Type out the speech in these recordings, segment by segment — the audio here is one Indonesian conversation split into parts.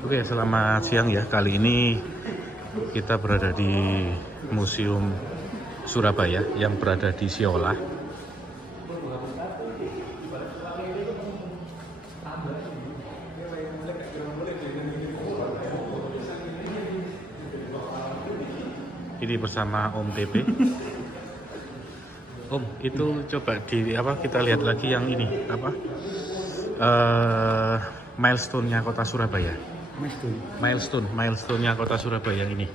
Oke, selamat siang ya. Kali ini kita berada di Museum Surabaya yang berada di Siola. Ini bersama Om TP. Om, itu coba kita lihat lagi yang ini milestone-nya Kota Surabaya. Milestone-nya Kota Surabaya ini.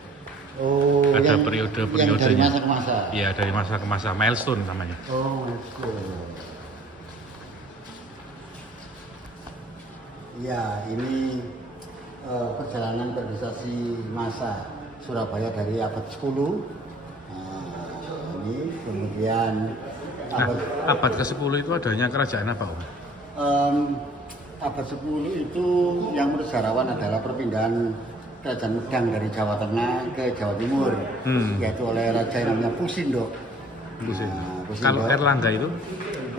Oh, ada periode-periodenya. Dari masa ke masa. Iya, dari masa ke masa. Milestone namanya. Oh, milestone. Ya, ini perjalanan prestasi masa Surabaya dari abad 10. Ini kemudian abad ke-10 itu adanya kerajaan apa, Om? Abad 10 itu yang menurut sejarawan adalah perpindahan Kerajaan Medang dari Jawa Tengah ke Jawa Timur, yaitu oleh raja yang namanya Pusindo. Kalau Erlangga itu?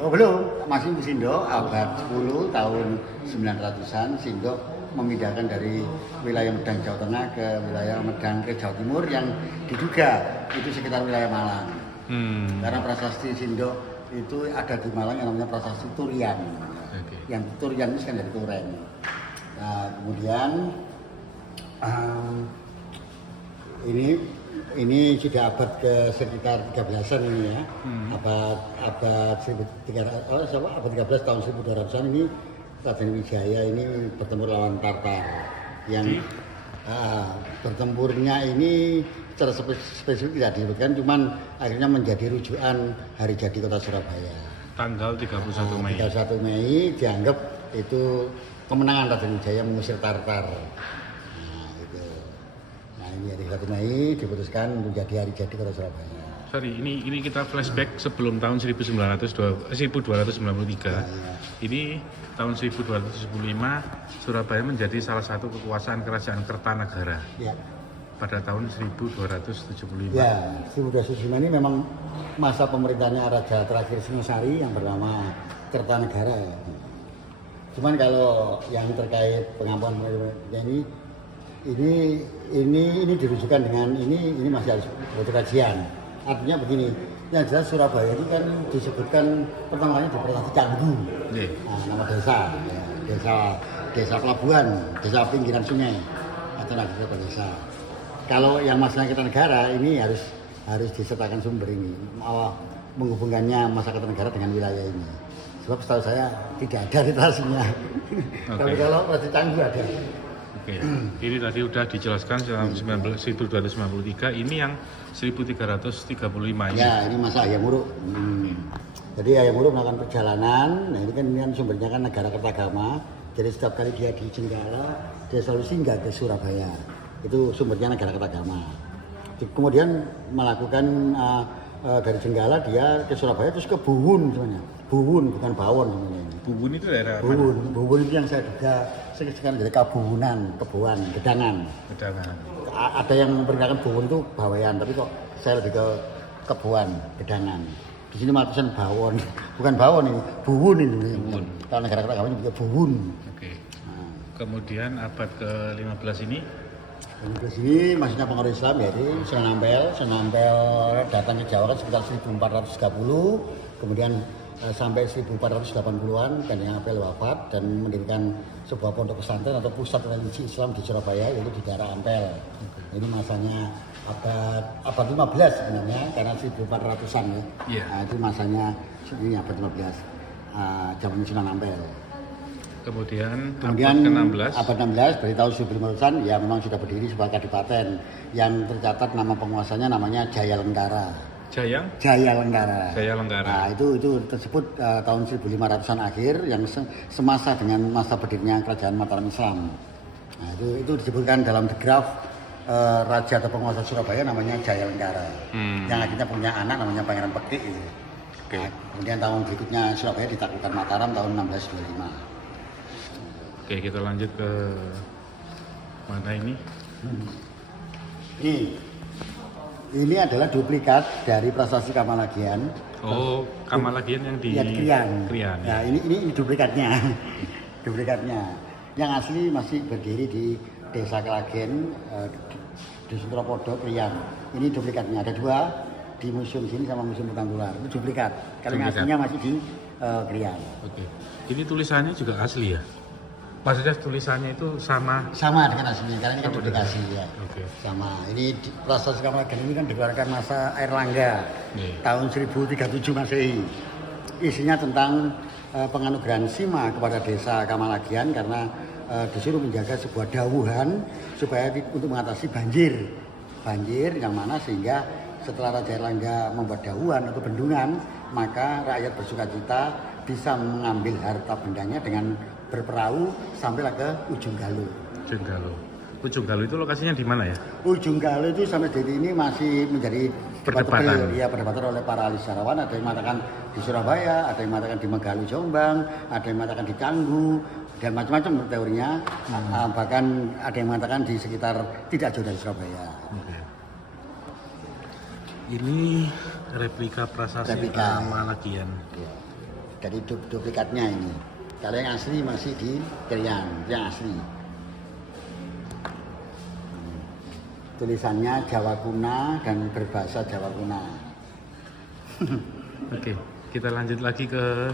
Oh belum, masih Pusindo, abad 10 tahun 900-an, Sindo memindahkan dari wilayah Medang Jawa Tengah ke wilayah Medang ke Jawa Timur yang diduga itu sekitar wilayah Malang. Karena prasasti Sindo itu ada di Malang yang namanya prasasti Turian. Okay. Yang Turian itu kan dari Turen. Nah, kemudian ini sudah abad ke sekitar 13-an ini ya. Abad 13 tahun 1200-an ini Raden Wijaya ini bertempur lawan Tartar yang bertempurnya ini secara spesifik tidak disebutkan, cuman akhirnya menjadi rujukan hari jadi Kota Surabaya. Tanggal 31 Mei. 31 Mei dianggap itu kemenangan Raden Wijaya mengusir Tartar. Nah ini hari 1 Mei diputuskan menjadi hari jadi Kota Surabaya. Sorry, ini kita flashback sebelum tahun 1293. Ini tahun 1275 Surabaya menjadi salah satu kekuasaan kerajaan Kertanegara. Ya. Pada tahun 1275. Ya, 1275 ini memang masa pemerintahnya raja terakhir Singosari yang bernama Kertanegara. Cuman kalau yang terkait pengampunan ini dirujukan dengan ini masih harus butuh kajian. Artinya begini, yang jelas Surabaya ini kan disebutkan pertama kali di Prasasti Canggu. Nama desa pelabuhan, desa pinggiran sungai atau desa. Kalau yang masalah Kertanegara ini harus disertakan sumber ini, menghubungkannya masa Kertanegara dengan wilayah ini. Sebab setahu saya tidak ada literasinya. Tapi kalau Prasasti Canggu ada. Oke. Ini tadi sudah dijelaskan 1293, ini yang 1335 ini. Ya, ini masa Hayam Wuruk. Jadi Hayam Wuruk melakukan perjalanan. Nah, ini kan sumbernya kan negara Kertagama. Jadi setiap kali dia di Jenggala, dia selalu singgah ke Surabaya. Itu sumbernya negara Kertagama. Kemudian melakukan dari Jenggala dia ke Surabaya terus ke Buwun sebenarnya. Buwun bukan Bawon sebenarnya. Buwun itu daerah Buwun itu yang saya duga sekarang jadi Kabuhunan, Kebuan, Gedangan. Ada yang memperkirakan Buwun itu Bawean, tapi kok saya lebih ke Kebuan, Gedangan. Di sini matusan Bawon, bukan Bawon ini, Buwun ini. Kalau negara Kertagama juga Buwun. Oke. Nah. Kemudian abad ke-15 ini? Di sini maksudnya pengaruh Islam yaitu Sunan Ampel datang ke Jawa kan sekitar 1430, kemudian sampai 1480-an Kanjeng Ampel wafat dan mendirikan sebuah pondok pesantren atau pusat religi Islam di Surabaya yaitu di daerah Ampel. Ini masanya abad 15 sebenarnya karena 1400-an ya. Yeah. Nah, itu masanya ini abad 15 zaman Sunan Ampel. Kemudian abad 16 dari tahun 1500-an ya memang sudah berdiri sebuah kadipaten yang tercatat nama penguasanya namanya Jaya Lenggara. Jaya Lenggara. Nah, itu tersebut tahun 1500-an akhir yang semasa dengan masa berdirinya kerajaan Mataram Islam. Nah, itu disebutkan dalam The Graph raja atau penguasa Surabaya namanya Jaya Lenggara. Yang akhirnya punya anak namanya Pangeran Pekik gitu. Okay. Nah, kemudian tahun berikutnya Surabaya ditaklukkan Mataram tahun 1625. Oke, kita lanjut ke mana ini? Ini adalah duplikat dari prasasti Kamalagian. Oh, Kamalagian yang di Krian. Krian. Nah, ini duplikatnya. duplikatnya. Yang asli masih berdiri di Desa Klagen, Dusun Tropodo, Krian. Ini duplikatnya. Ada 2 di museum sini sama museum Petanggular. Itu duplikat. Kalau yang aslinya masih di Krian. Oke. Ini tulisannya juga asli ya? Maksudnya tulisannya itu sama dengan asli, karena ini kan duplikasi ya. Oke. Sama. Ini Prasasti Kamalagian ini kan dikeluarkan masa Airlangga tahun 1037 Masehi. Isinya tentang penganugerahan Sima kepada Desa Kamalagian karena disuruh menjaga sebuah dawuhan supaya untuk mengatasi banjir yang mana sehingga setelah Raja Airlangga membuat dawuhan atau bendungan, maka rakyat bersukacita bisa mengambil harta bendanya dengan berperahu sampailah ke Ujung Galuh. Ujung Galuh itu lokasinya di mana ya? Ujung Galuh itu sampai detik ini masih menjadi perdebatan oleh para ahli sejarawan. Ada yang mengatakan di Surabaya, ada yang mengatakan di Megaluh Jombang, ada yang mengatakan di Canggu, dan macam-macam teorinya. Bahkan ada yang mengatakan di sekitar tidak jauh dari Surabaya. Okay. Ini replika Prasasti Kamalagian. Jadi duplikatnya ini. Kalau yang asli masih di Krian, yang asli. Tulisannya Jawa Kuna dan berbahasa Jawa Kuna. Oke, kita lanjut lagi ke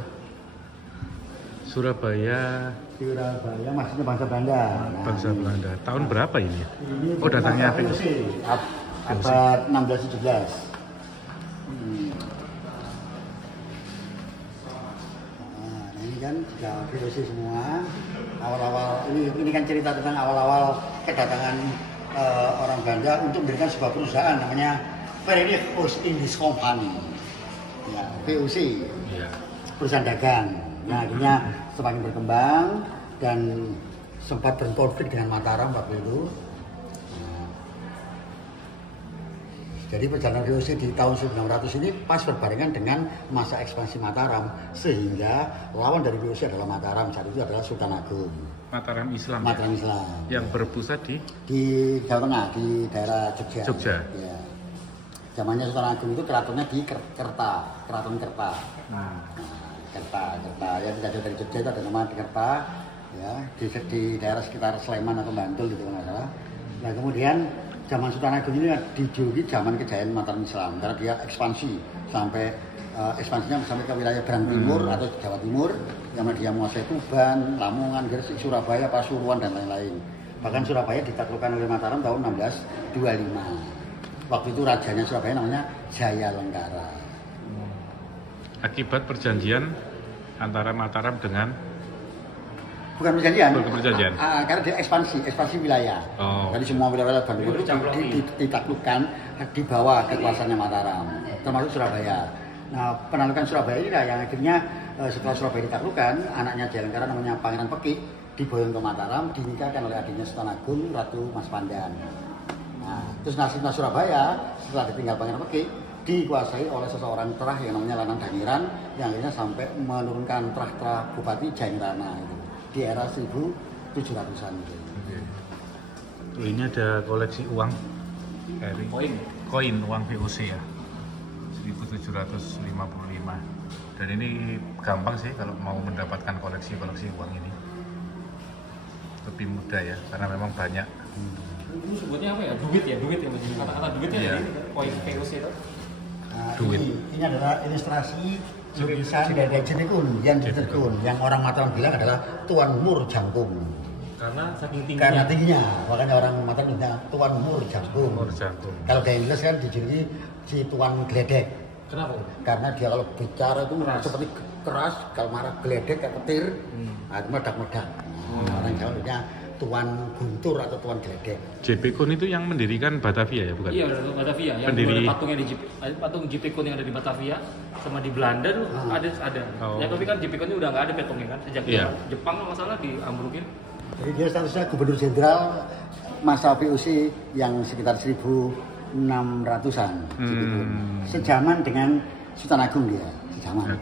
Surabaya. Maksudnya bangsa Belanda. Bangsa Belanda. Tahun berapa ini? Datangnya abad 16-17. Ini kan juga VOC semua. Awal-awal ini kan cerita tentang awal-awal kedatangan orang Belanda untuk mendirikan sebuah perusahaan namanya Verenigd Oost-Indisch Company. Ya, VOC. Perusahaan dagang. Nah, akhirnya semakin berkembang dan sempat berkonflik dengan Mataram waktu itu. Jadi perjalanan VOC di tahun 1900 ini pas berbarengan dengan masa ekspansi Mataram, sehingga lawan dari VOC adalah Mataram, saat itu adalah Sultan Agung. Mataram Islam. Yang berpusat di Jawa Tengah, di daerah Jogja. Ya. Zamannya Sultan Agung itu keratonnya di Keraton Kerta. Kerta. Ya tidak jauh dari Jogja itu ada nama di Kerta, ya di daerah sekitar Sleman atau Bantul gitu nggak salah. Nah kemudian zaman Sultan Agung ini dijuluki zaman kejayaan Mataram Islam karena dia ekspansi ekspansinya sampai ke wilayah Berang Timur atau Jawa Timur, yang dia menguasai Tuban, Lamongan, Gresik, Surabaya, Pasuruan dan lain-lain. Bahkan Surabaya ditaklukkan oleh Mataram tahun 1625. Waktu itu rajanya Surabaya namanya Jaya Lenggara. Akibat perjanjian antara Mataram dengan Bukan perjanjian. Karena dia ekspansi wilayah. Jadi semua wilayah Banten itu ditaklukkan di bawah kekuasaannya Mataram, termasuk Surabaya. Nah, penaklukan Surabaya ini yang akhirnya setelah Surabaya ditaklukkan, anaknya Jaya Lenggara namanya Pangeran Pekik diboyong ke Mataram, dinikahkan oleh adiknya Sultan Agung, Ratu Mas Pandan. Nah, terus nasibnya Surabaya setelah ditinggal Pangeran Pekik dikuasai oleh seseorang terah yang namanya Lanang Dangiran, yang akhirnya sampai menurunkan terah Bupati Jainrana itu di era 1700-an gitu. Ini ada koleksi uang koin uang VOC ya, 1755. Dan ini gampang sih kalau mau mendapatkan koleksi uang ini, lebih mudah ya karena memang banyak. Itu sebutnya apa ya? Duit ya kata-kata duitnya ya, koin VOC itu. Duit. Ini adalah ilustrasi lukisan dari Jenikun yang diterkun, yang orang Mataram bilang adalah Tuan Mur Jangkung. Karena saking tingginya. Karena tingginya, makanya orang Mataram bilangnya Tuan Mur Jangkung. Kalau di Inggris kan dijuluki si Tuan Gledek. Kenapa? Karena dia kalau bicara itu seperti keras, kalau marah geledek kayak petir, meledak-meledak. Orang Jawa bilangnya Tuan Guntur atau Tuan Gledek. JP Kun itu yang mendirikan Batavia ya, bukan? Iya, Batavia. Yang patungnya patung JP Kun yang ada di Batavia sama di Belanda tuh ada. Ya tapi kan JP Kun ini udah nggak ada patungnya kan sejak Jepang kalau masalah diambrukin. Jadi dia statusnya Gubernur Jenderal masa VOC yang sekitar 1600-an. Sejaman dengan Sultan Agung dia, sejaman.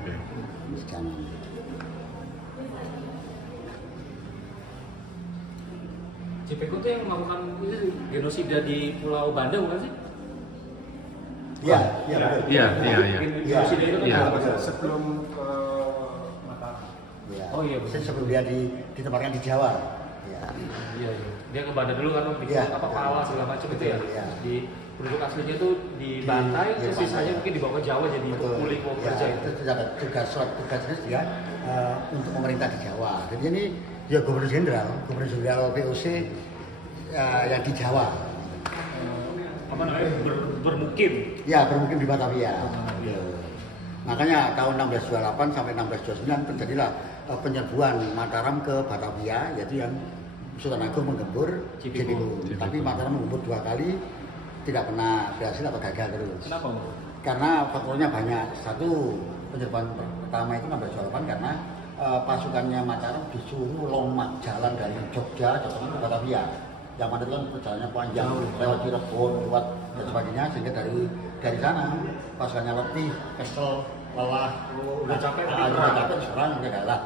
JP Kun itu yang melakukan genosida di Pulau Banda bukan sih? Iya. Genosida itu kan sebelum ke Mataram. Iya. Oh iya. Sebelum dia ditempatkan di Jawa. Ya. Iya. Dia ke Banda dulu kan bikin apa pala segala macam itu ya. Iya. Di penduduk aslinya tuh dibantai, terus sisanya mungkin dibawa ke Jawa jadi pulih mau kerja itu. Tugasnya dia untuk pemerintah di Jawa. Jadi ini dia Gubernur Jenderal VOC yang di Jawa. Apa namanya? Bermukim. Ya, bermukim di Batavia. Makanya tahun 1628 sampai 1629 terjadilah penyerbuan Mataram ke Batavia, yaitu yang Sultan Agung menggempur Cibiku. Tapi Mataram menggempur 2 kali, tidak pernah berhasil atau gagal terus. Kenapa? Karena faktornya banyak. Satu, penyerbuan pertama itu 1628 karena pasukannya Mataram disuruh lomak jalan dari Jogja ke Batavia. Yang mana itu kan perjalanannya panjang, lewat Cirebon, lewat dan sebagainya, sehingga dari sana pasukannya letih, kesel, lelah, udah capek, sekarang udah kalah.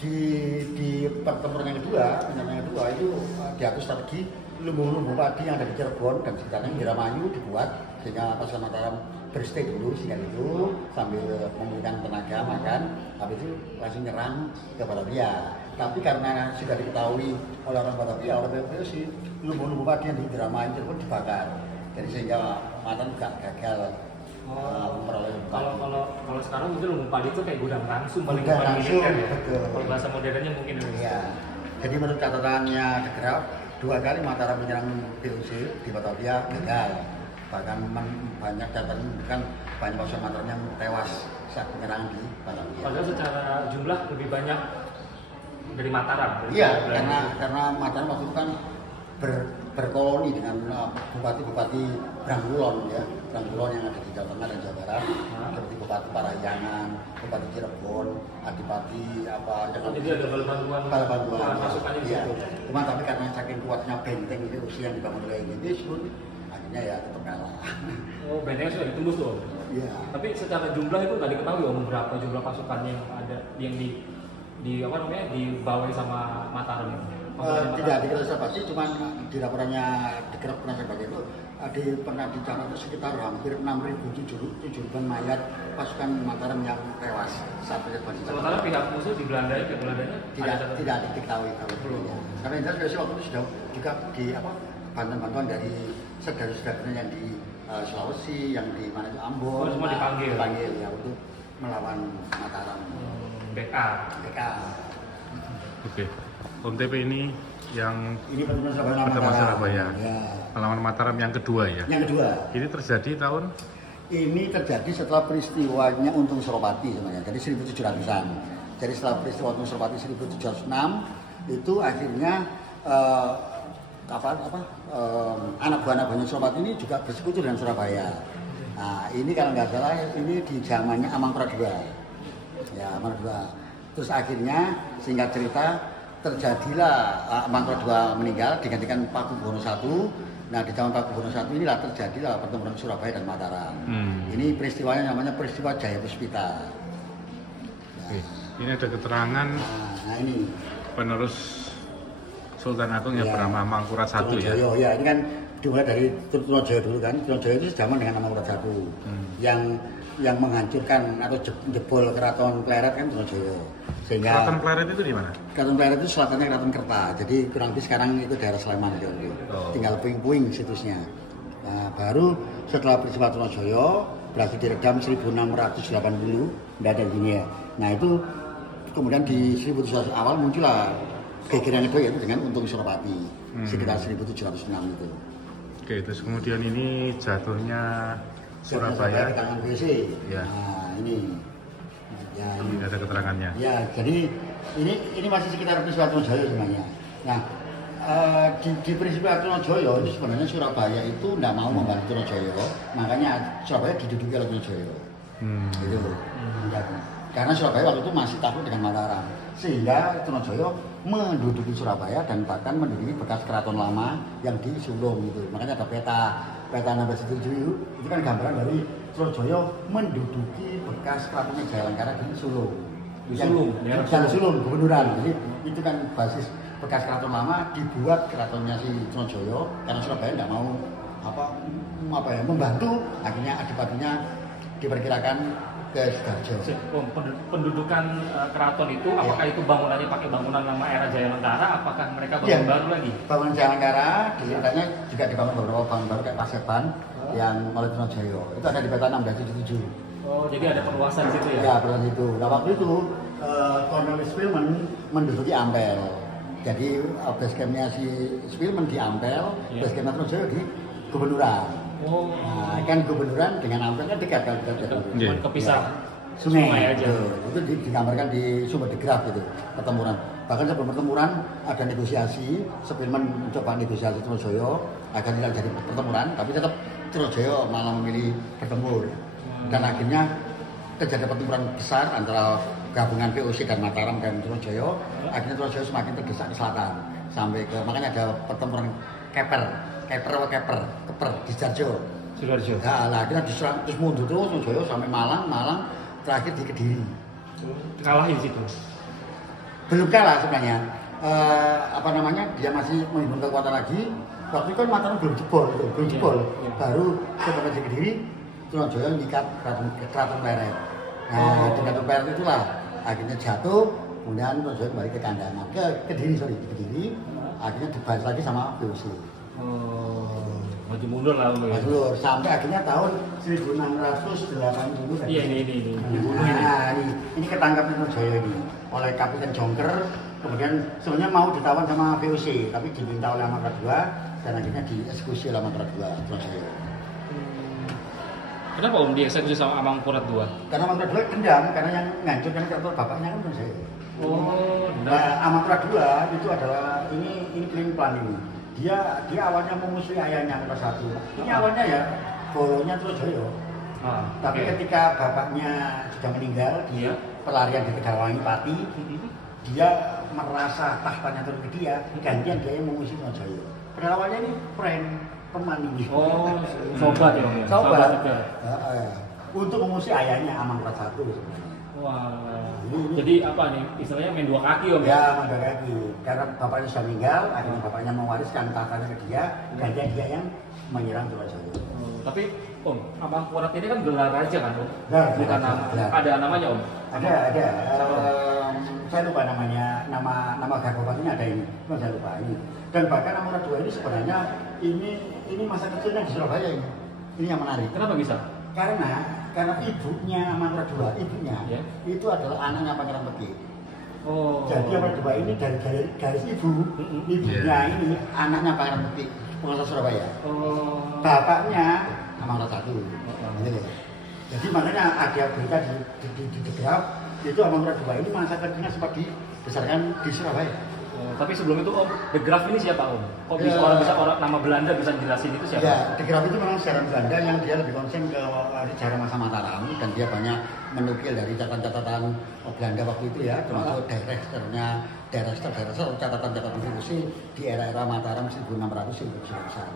Di pertempuran yang kedua itu diatur strategi lumbung-lumbung padi yang ada di Cirebon dan sekitarnya Indramayu dibuat sehingga pasukan Mataram berstay dulu sehingga itu sambil memulihkan tenaga makan, habis itu langsung nyerang ke Batavia. Tapi karena sudah diketahui oleh orang Batavia, oleh PPOC, lumbung-lumbung padi yang di Indramayu Cirebon dibakar. Jadi sehingga Mataram gagal. Kalau sekarang mungkin lumbung padi itu kayak gudang langsung paling langsung kan ya. Betul. Kalau bahasa modernnya mungkin ya. Jadi menurut catatannya The Graph, 2 kali Mataram menyerang VOC di Batavia gagal. Bahkan banyak catatan kan banyak pasukan Mataram yang tewas saat menyerang di Batavia. Padahal secara jumlah lebih banyak dari Mataram. Iya, karena Mataram waktu itu kan berkoloni dengan bupati-bupati Branggulon ya, Branggulon yang ada di Jawa Tengah dan Jawa Barat, seperti Bupati Parahyangan, Bupati Cirebon, Adipati apa. Jadi ada bantuan masukannya di situ. Cuma tapi karena saking kuatnya benteng itu yang dibangun oleh Inggris pun akhirnya ya tetap kalah. Oh, bentengnya sudah ditembus tuh. Iya. Tapi secara jumlah itu nggak diketahui berapa jumlah pasukan yang ada yang dibawahi sama Mataram. Tidak diketahui pasti, cuma di laporannya dikerap pernah saya baca itu pernah dicatat itu sekitar hampir 6.007 mayat pasukan Mataram yang tewas saat penyerbuan. Sementara pihak musuh di Belanda tidak diketahui kalau dulunya. Karena itu waktu itu sudah juga di bantuan-bantuan dari saudara-saudaranya yang di Sulawesi, yang di mana itu Ambon, semua dipanggil ya untuk melawan Mataram. BK. Oke. Om TP ini pertemuan Surabaya. Ya. Melawan Mataram yang kedua ya. Yang kedua. Ini terjadi tahun? Ini terjadi setelah peristiwanya Untung Suropati sebenarnya. Jadi 1700-an. Jadi setelah peristiwa Untung Suropati 1706 itu akhirnya anak buahnya Suropati ini juga bersekutu dengan Surabaya. Nah, ini kalau nggak salah ini di zamannya Amangkurat II. Ya, Amangkurat II. Terus akhirnya singkat cerita terjadilah Amangkurat II meninggal digantikan Pakubuwono I. Nah di zaman Pakubuwono I inilah terjadilah pertempuran Surabaya dan Mataram. Ini peristiwanya namanya peristiwa Jaya Puspita. Nah, ini ada keterangan ini penerus Sultan Agung yang bernama Amangkurat I ya. Ya ini kan dimulai dari Trunojoyo dulu kan. Trunojoyo itu zaman dengan Amangkurat I yang menghancurkan atau jebol Keraton Pleret kan Trunojoyo. Sehingga Keraton Pleret itu di mana? Keraton Pleret itu selatannya Keraton Kerta. Jadi kurang lebih sekarang itu daerah Sleman gitu. Tinggal puing-puing situsnya. Nah, baru setelah peristiwa Trunojoyo berhasil diredam 1680, tidak ada gini ya. Nah itu kemudian di 1700 awal muncullah gegeran itu yaitu dengan Untung Suropati sekitar 1706 itu. Oke, terus kemudian ini jatuhnya Surabaya. Tangan BC. Ya. Nah ini. Ya, ini ada keterangannya. Ya, jadi ini masih sekitar peristiwa Trunojoyo sebenarnya. Nah, di peristiwa Trunojoyo itu sebenarnya Surabaya itu tidak mau membantu Trunojoyo, makanya Surabaya diduduki oleh Trunojoyo. Gitu. Karena Surabaya waktu itu masih takut dengan Mataram, sehingga Trunojoyo menduduki Surabaya dan bahkan menduduki bekas keraton lama yang di Sulung gitu. Makanya ada peta 1607 itu kan gambaran dari Trunojoyo menduduki bekas keratonnya Jayalengkara di Sulung. Sulung gubernuran. Jadi itu kan basis bekas keraton lama dibuat keratonnya si Trunojoyo karena Surabaya tidak mau membantu, akhirnya adipatinya diperkirakan ke Sidoarjo. Pendudukan keraton itu apakah itu bangunannya pakai bangunan nama era Jaya Lengkara? Apakah mereka bangun baru lagi? Bangunan Jaya Lengkara ceritanya juga dibangun beberapa bangun baru kayak Paseban yang oleh Trunojoyo. Itu ada di peta 1677. Oh, jadi ada perluasan di situ ya? Ya, perluasan itu. Nah, waktu itu Cornelis Spilman menduduki Ampel. Jadi base campnya si Spilman di Ampel, base campnya Trunojoyo di Gubernuran. Oh, nah, kan Gubernuran dengan Ampel kan dekat kan? Kepisah. Sungai aja. Itu digambarkan di Sumber Degraf gitu, pertempuran. Bahkan sebelum pertempuran ada negosiasi, Spilman mencoba negosiasi Trunojoyo agar tidak jadi pertempuran, tapi tetap Trunojoyo malah memilih bertempur. Dan akhirnya terjadi pertempuran besar antara gabungan VOC dan Mataram dan Trunojoyo. Akhirnya Trunojoyo semakin terdesak ke selatan sampai ke, makanya ada pertempuran Keper di Sidoarjo. Nah, akhirnya diserang terus mundur terus Trunojoyo sampai Malang terakhir di Kediri. Kalahin situ. Belum kalah sebenarnya. Dia masih menghimpun kekuatan lagi. Waktu itu kan Mataram belum jebol. Baru setelah di Kediri Trunojoyo ngikat Keraton Pleret. Nah, di Keraton Pleret itulah akhirnya jatuh, kemudian Trunojoyo kembali ke Kandangan, ke Kediri, akhirnya dibalas lagi sama VOC. Maju mundur lah. Mundur sampai akhirnya tahun 1680. Iya ini. Nah, ini ketangkap Trunojoyo ini oleh Kapiten Jongker. Kemudian sebenarnya mau ditawan sama VOC, tapi diminta oleh Mangkurat II dan akhirnya dieksekusi oleh Mangkurat II Trunojoyo. Kenapa dieksekusi sama Mangkurat II? Karena Mangkurat II dendam, karena yang ngancurkan keraton bapaknya kan Trunojoyo. Mangkurat II itu adalah ini plan ini. Dia awalnya memusuhi ayahnya Mangkurat I. Ini awalnya ya bolonya Trunojoyo. Tapi ketika bapaknya sudah meninggal, dia pelarian di Kedawangi Pati, dia merasa tahtanya turun ke dia, gantian dia yang memusuhi Trunojoyo. Pada awalnya ini teman ini. Sobat ya. Sobat. Untuk memusuhi ayahnya Mangkurat I sebenarnya. Wah. Jadi apa nih? Istilahnya main dua kaki Om? Ya, main dua kaki. Karena bapaknya sudah meninggal, akhirnya bapaknya mewariskan tahtanya ke dia, gantian dia yang menyerang Trunojoyo. Tapi Om, Mangkurat ini kan gelar raja kan Om? Bukan nama. Ada namanya Om? Ada. Saya lupa namanya, nama Gagobatinya ada ini, saya lupa ini. Dan bahkan Mangkurat II ini sebenarnya ini masa kecilnya di Surabaya ini. Ini yang menarik. Kenapa bisa? Karena ibunya Mangkurat II, itu adalah anaknya Pangeran Peti. Jadi Mangkurat II ini dari garis ibunya ini anaknya Pangeran Peti, penguasa Surabaya. Bapaknya Mangkurat I. Jadi makanya ada berita di Degraf itu Mangkurat II ini masa kecilnya sempat dibesarkan di Surabaya. Tapi sebelum itu Om, Degraf ini siapa Om? Kok bisa orang nama Belanda bisa jelasin itu siapa? Ya, Degraf itu memang sejarah Belanda yang dia lebih konsen ke sejarah masa Mataram dan dia banyak menukil dari catatan-catatan Belanda waktu itu ya, termasuk daerah catatan-catatan fungsi di era-era Mataram 1600-1700-an.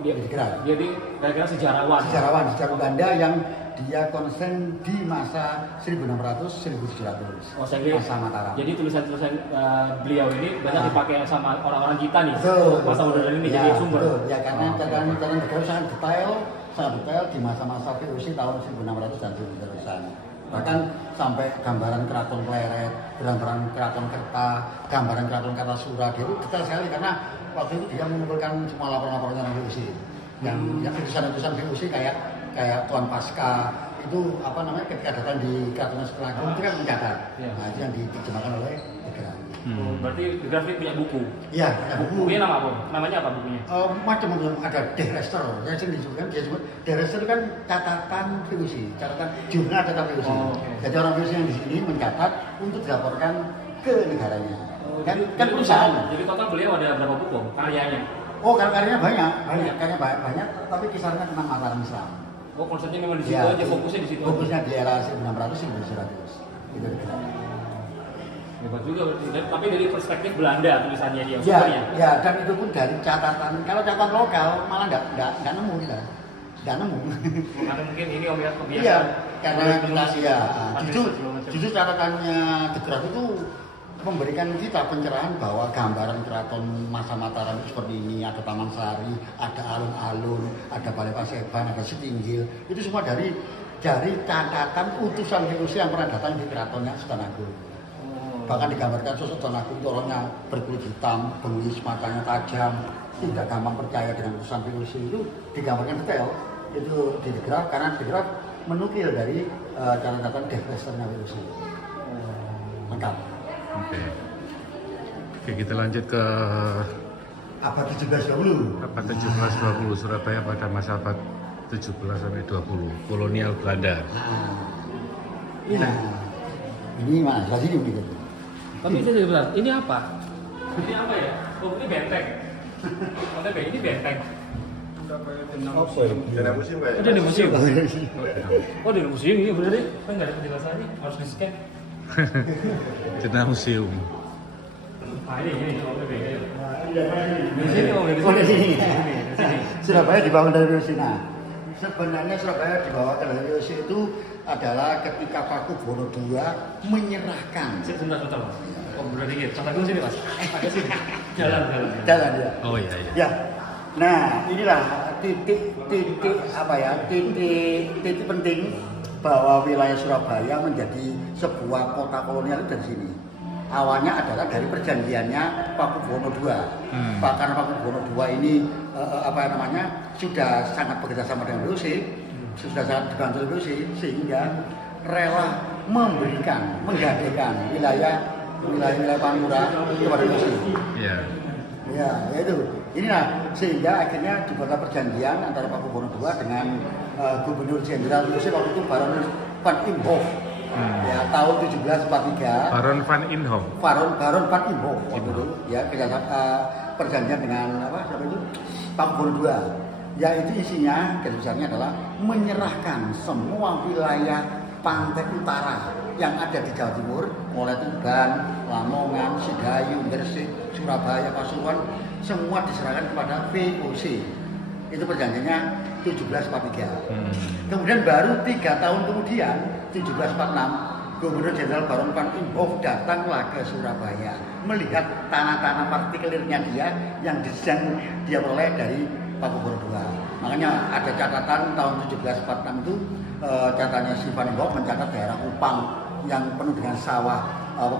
Dia kira-kira sejarawan sejarah Belanda yang dia konsen di masa 1600-1700 masa Mataram. Jadi tulisan-tulisan beliau ini banyak dipakai sama orang-orang kita nih masa modern ini jadi sumber. Ya karena catatan Degraf sangat detail di masa-masa VOC tahun 1600 dan 1700-an. Bahkan sampai gambaran Keraton Pleret, gambaran Keraton Kerta, gambaran Keraton Kartasura, dia itu detail sekali karena waktu itu dia mengumpulkan semua laporan-laporannya dari VOC. Yang tulisan-tulisan VOC kayak Tuan Pasca itu ketika datang di Keraton Setelangkung itu kan mencatat. Nah, itu yang diterjemahkan oleh Degraf. Berarti Degraf ini punya buku? Iya, punya buku. Bukunya nama apa? Namanya apa bukunya? Macam-macam, ada Derester. Saya sendiri juga dia sebut Derester kan catatan VOC, catatan jurnal catatan VOC. Jadi orang VOC yang di sini mencatat untuk dilaporkan ke negaranya. Kan perusahaan. Jadi total beliau ada berapa buku karyanya? Karyanya banyak, tapi kisarannya tentang Mataram Islam. Konsepnya memang di situ aja, fokusnya di situ. Fokusnya di era 1600-1700. Itu Degraf. Hebat juga, tapi dari perspektif Belanda tulisannya dia. Ya, dan itu pun dari catatan. Kalau catatan lokal malah nggak nemu kita, nggak nemu. Karena mungkin ini kebiasaan. Iya, karena kita justru catatannya Degraf itu memberikan kita pencerahan bahwa gambaran keraton masa Mataram seperti ini, ada Taman Sari, ada alun-alun, ada Balai Paseban, ada Setinggil, itu semua dari dari catatan utusan VOC yang pernah datang di keratonnya Sultan Agung. Bahkan digambarkan sosok Sultan Agung itu orangnya berkulit hitam, bengis, matanya tajam, tidak gampang percaya dengan utusan VOC itu digambarkan detail. Itu digraf karena digraf menukil dari catatan Devlesternya VOC. Lengkap. Oke, kita lanjut ke abad 17-20. Abad 17-20 Surabaya pada masa abad 17 sampai 20 kolonial Belanda. Ini mana? Sebelah sini begitu. Tapi ini apa? Ini apa ya? Oh, ini benteng. Ini benteng. Dana museum Pak. Ada di museum. Oh, di museum ini benar deh. Kan enggak ada penjelasannya, harus di-scan. Dana museum. Ini. Di sini. Surabaya dibangun dari VOC. Sebenarnya Surabaya dibawa dari VOC itu adalah ketika Pakubuwono II menyerahkan. Sebentar. Oh, benar dikit. Contohnya sini, Mas. Ada sini. Jalan ya. Oh iya. Ya. Nah, inilah titik penting bahwa wilayah Surabaya menjadi sebuah kota kolonial dari sini. Awalnya adalah dari perjanjiannya Pakubuwono II. Karena Pakubuwono II ini sudah sangat bekerja sama dengan VOC, sudah sangat dibantu VOC, sehingga rela menggadaikan wilayah Pantura kepada VOC. Ya, itu. Inilah sehingga akhirnya dibuatlah perjanjian antara Pakubuwono II dengan Gubernur Jenderal VOC waktu itu Baron van Imhoff. Ya, tahun 1743. Baron van Imhoff. Baron van Imhoff waktu itu ya perjanjian dengan siapa itu? Pakubuwono II. Ya, itu isinya garis besarnya adalah menyerahkan semua wilayah pantai utara yang ada di Jawa Timur, mulai Tuban, Lamongan, Sidayu, Gresik, Surabaya, Pasuruan, semua diserahkan kepada VOC. Itu perjanjiannya 1743. Kemudian baru 3 tahun kemudian, 1746, Gubernur Jenderal Baron van Imhoff datanglah ke Surabaya melihat tanah-tanah partikelirnya dia yang dia peroleh dari Pakubuwono II. Makanya ada catatan tahun 1746 itu catatannya si Van Imhoff mencatat daerah Kupang yang penuh dengan sawah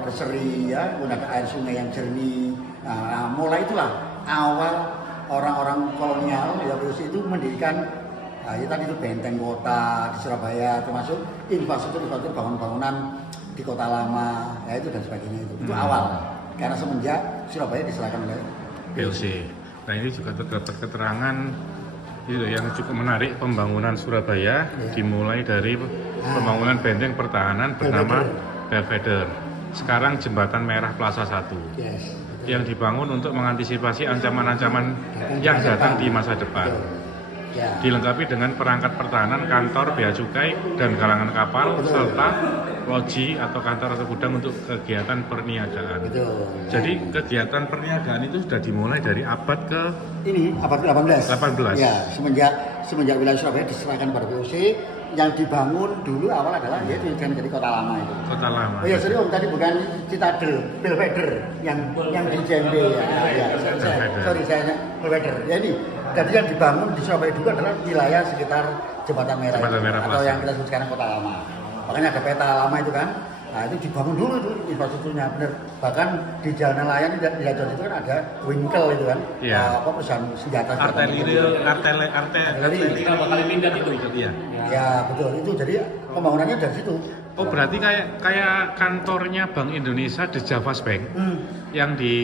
berseri, ya, menggunakan air sungai yang jernih. Nah, mulai itulah awal orang-orang kolonial ya VOC itu mendirikan tadi itu benteng kota di Surabaya, termasuk infrastruktur bangunan di kota lama, ya itu dan sebagainya itu awal karena semenjak Surabaya diserahkan oleh VOC. Nah, ini juga terdapat keterangan itu yang cukup menarik pembangunan Surabaya dimulai dari pembangunan benteng pertahanan bernama Belvedere. Sekarang Jembatan Merah Plaza 1. Yang dibangun untuk mengantisipasi ancaman-ancaman yang datang di masa depan. Dilengkapi dengan perangkat pertahanan, kantor bea cukai dan galangan kapal serta loji atau kantor atau gudang untuk kegiatan perniagaan. Jadi kegiatan perniagaan itu sudah dimulai dari abad ke-18. Ya, semenjak wilayah Surabaya diserahkan pada VOC, yang dibangun dulu awal adalah yaitu jadi kota lama itu. Kota lama. Oh ya, sorry Om, tadi bukan Citadel, Belvedere yang di JMB ya. Sorry saya Belvedere. Ya ini. Jadi yang dibangun di Surabaya dulu adalah wilayah sekitar Jembatan Merah atau yang kita sebut sekarang kota lama. Makanya ada peta lama itu kan. Nah, itu dibangun dulu itu infrastrukturnya benar. Bahkan di Jalan Nelayan di Jalan itu kan ada Winkel itu kan. Perusahaan senjata. Artileri bakal pindah itu. Ya, betul. Itu jadi pembangunannya dari situ. Oh, berarti kayak kantornya Bank Indonesia di Javas Bank yang di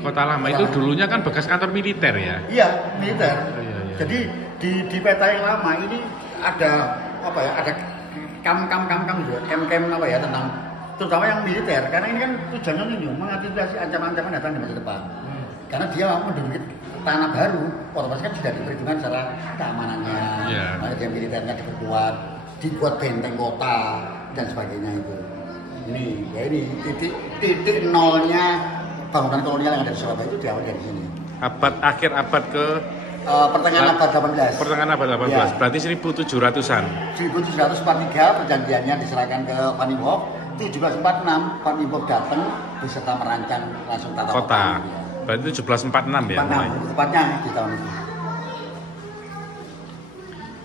Kota Lama itu dulunya kan bekas kantor militer ya? Iya, militer. Jadi di peta yang lama ini ada ada kam juga, kem tentang terutama yang militer, karena ini kan tujuannya ini mengantisipasi ancaman-ancaman datang di masa depan. Karena dia menduduki tanah baru, otomatis kan sudah diperhitungkan secara keamanannya, makanya dia militernya diperkuat, dibuat benteng kota dan sebagainya itu. Ini titik nolnya bangunan kolonial yang ada di Surabaya itu diawali dari sini. Akhir abad ke pertengahan abad 18. Pertengahan abad 18. Berarti 1700-an. 1743 perjanjiannya diserahkan ke Van Imhoff. 1746 Van Imhoff datang beserta merancang langsung tata kota. Berarti 1746 ya. 46 tepatnya di tahun itu.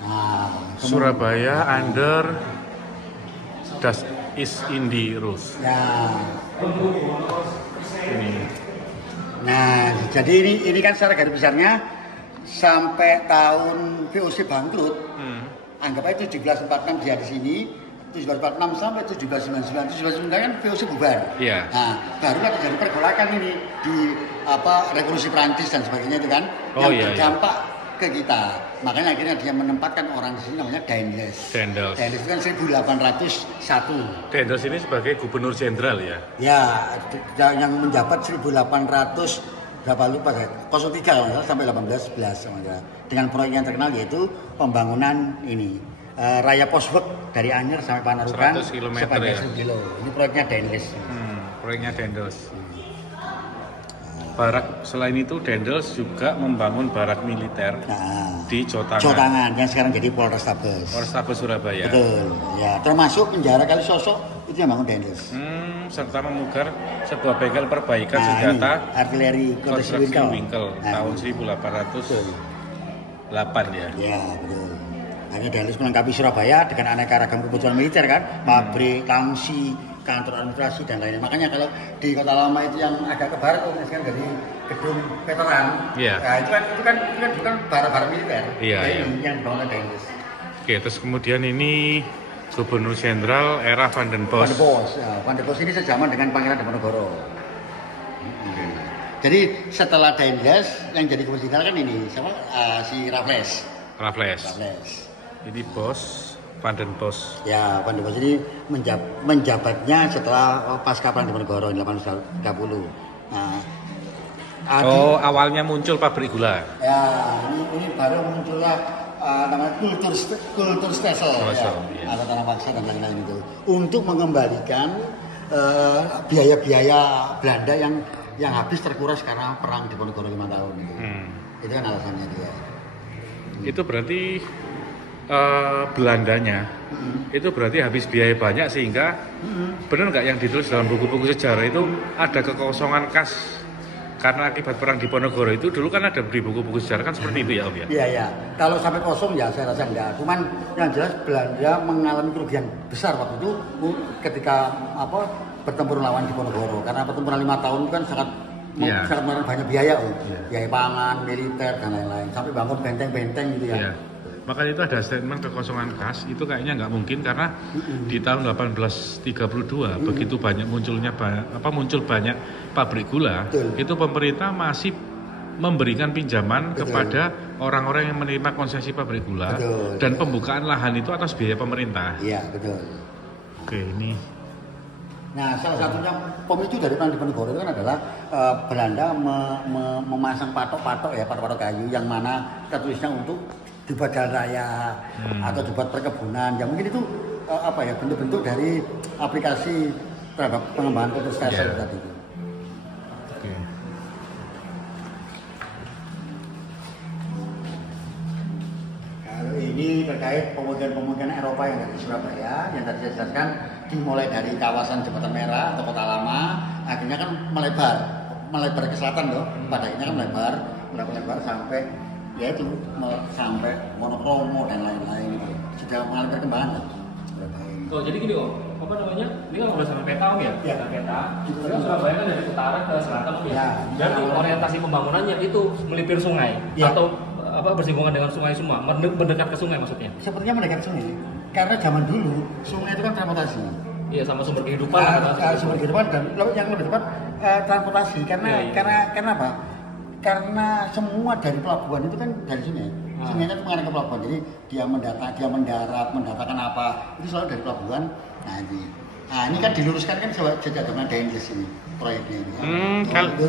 Nah, Surabaya under Das East Indie Rules. Ya. Ini. Nah, jadi ini kan secara garis besarnya sampai tahun VOC bangkrut. Anggap aja 1746 dia di sini, 1746 sampai 1799. 1799 kan VOC bubar. Iya. Nah, barulah terjadi pergolakan ini di revolusi Prancis dan sebagainya itu kan yang berdampak ke kita. Makanya akhirnya dia menempatkan orang di sini namanya Daendels. Daendels itu kan 1801. Daendels ini sebagai gubernur jenderal ya? Ya, yang menjabat 1800 berapa lupa saya, 03 sampai 1811 dengan proyek yang terkenal yaitu pembangunan ini Raya Posweg dari Anyer sampai Panarukan 100 km sepanjang ya? 1 kilo. Ini proyeknya Daendels. Proyeknya Daendels. Barak selain itu Daendels juga membangun barak militer di Jotangan. Jotangan yang sekarang jadi Polrestabes. Polrestabes Surabaya. Betul. Ya, termasuk penjara Kalisosok itu yang bangun Daendels. Serta memugar sebuah bengkel perbaikan senjata artileri konstruksi Winkel tahun 1808 ya. Ya, betul. Hanya Daendels melengkapi Surabaya dengan aneka ragam kebutuhan militer kan, pabrik, tangsi, kantor administrasi dan lainnya. Makanya kalau di Kota Lama itu yang agak ke barat, misalkan dari gedung veteran, nah, itu kan bukan barang-barang militer. Ini yang dibangun Daendels. Oke, terus kemudian ini Gubernur Jenderal era Van den Bosch. Van den Bosch ini sejaman dengan Pangeran Diponegoro. Jadi setelah Daendels yang jadi Gubernur Jenderal kan ini siapa? Si Raffles. Ini Bosch. Van den Bosch. Ya, Van den Bosch ini menjabatnya setelah pasca Perang Diponegoro 1830. Nah, awalnya muncul pabrik gula. Ya, ini baru muncullah namanya kultur stelsel atau tanah paksa dan lain-lain itu untuk mengembalikan biaya-biaya Belanda yang habis terkuras karena Perang Diponegoro 5 tahun itu. Itu kan alasannya dia. Itu berarti Belandanya itu berarti habis biaya banyak sehingga benar nggak yang ditulis dalam buku-buku sejarah itu ada kekosongan kas karena akibat Perang Diponegoro itu dulu kan ada di buku-buku sejarah kan seperti itu ya Om ya? Iya. Kalau sampai kosong ya saya rasa enggak. Cuman yang jelas Belanda mengalami kerugian besar waktu itu ketika bertempur lawan Diponegoro karena pertempuran 5 tahun itu kan sangat menelan banyak biaya biaya pangan, militer dan lain-lain sampai bangun benteng-benteng gitu ya. Makanya itu ada statement kekosongan kas itu kayaknya nggak mungkin karena di tahun 1832 begitu banyak muncul banyak pabrik gula, itu pemerintah masih memberikan pinjaman kepada orang-orang yang menerima konsesi pabrik gula dan pembukaan lahan itu atas biaya pemerintah. Iya, betul. Oke, ini. Nah, salah satunya pemicu dari Perang Diponegoro itu kan adalah Belanda memasang patok-patok kayu yang mana tertulisnya untuk dibuat jalan raya atau dibuat perkebunan. Ya mungkin itu bentuk-bentuk dari aplikasi terhadap pengembangan kultur stelsel tadi itu. Oke. Kalau ini terkait pemukiman Eropa yang dari Surabaya yang tadi saya jelaskan dimulai dari kawasan Jembatan Merah atau Kota Lama, akhirnya kan melebar ke selatan loh. Pada akhirnya kan melebar sampai sampai Monokromo dan lain-lain itu sudah mengalami perkembangan. Jadi gini ini kan udah sampai peta ya? Iya, peta. Surabaya kan dari utara ke selatan dan orientasi pembangunannya itu melipir sungai atau bersinggungan dengan sungai semua, mendekat ke sungai maksudnya? Sepertinya mendekat ke sungai, karena zaman dulu sungai itu kan transportasi. Iya, sama sumber kehidupan. Sumber kehidupan dan yang lebih tepat transportasi karena apa? Karena semua dari pelabuhan itu kan dari sungai. Sungainya itu mengarah ke pelabuhan. Jadi dia mendatangkan apa itu selalu dari pelabuhan. Nah ini kan diluruskan kan sejak Daendels ini proyeknya ini.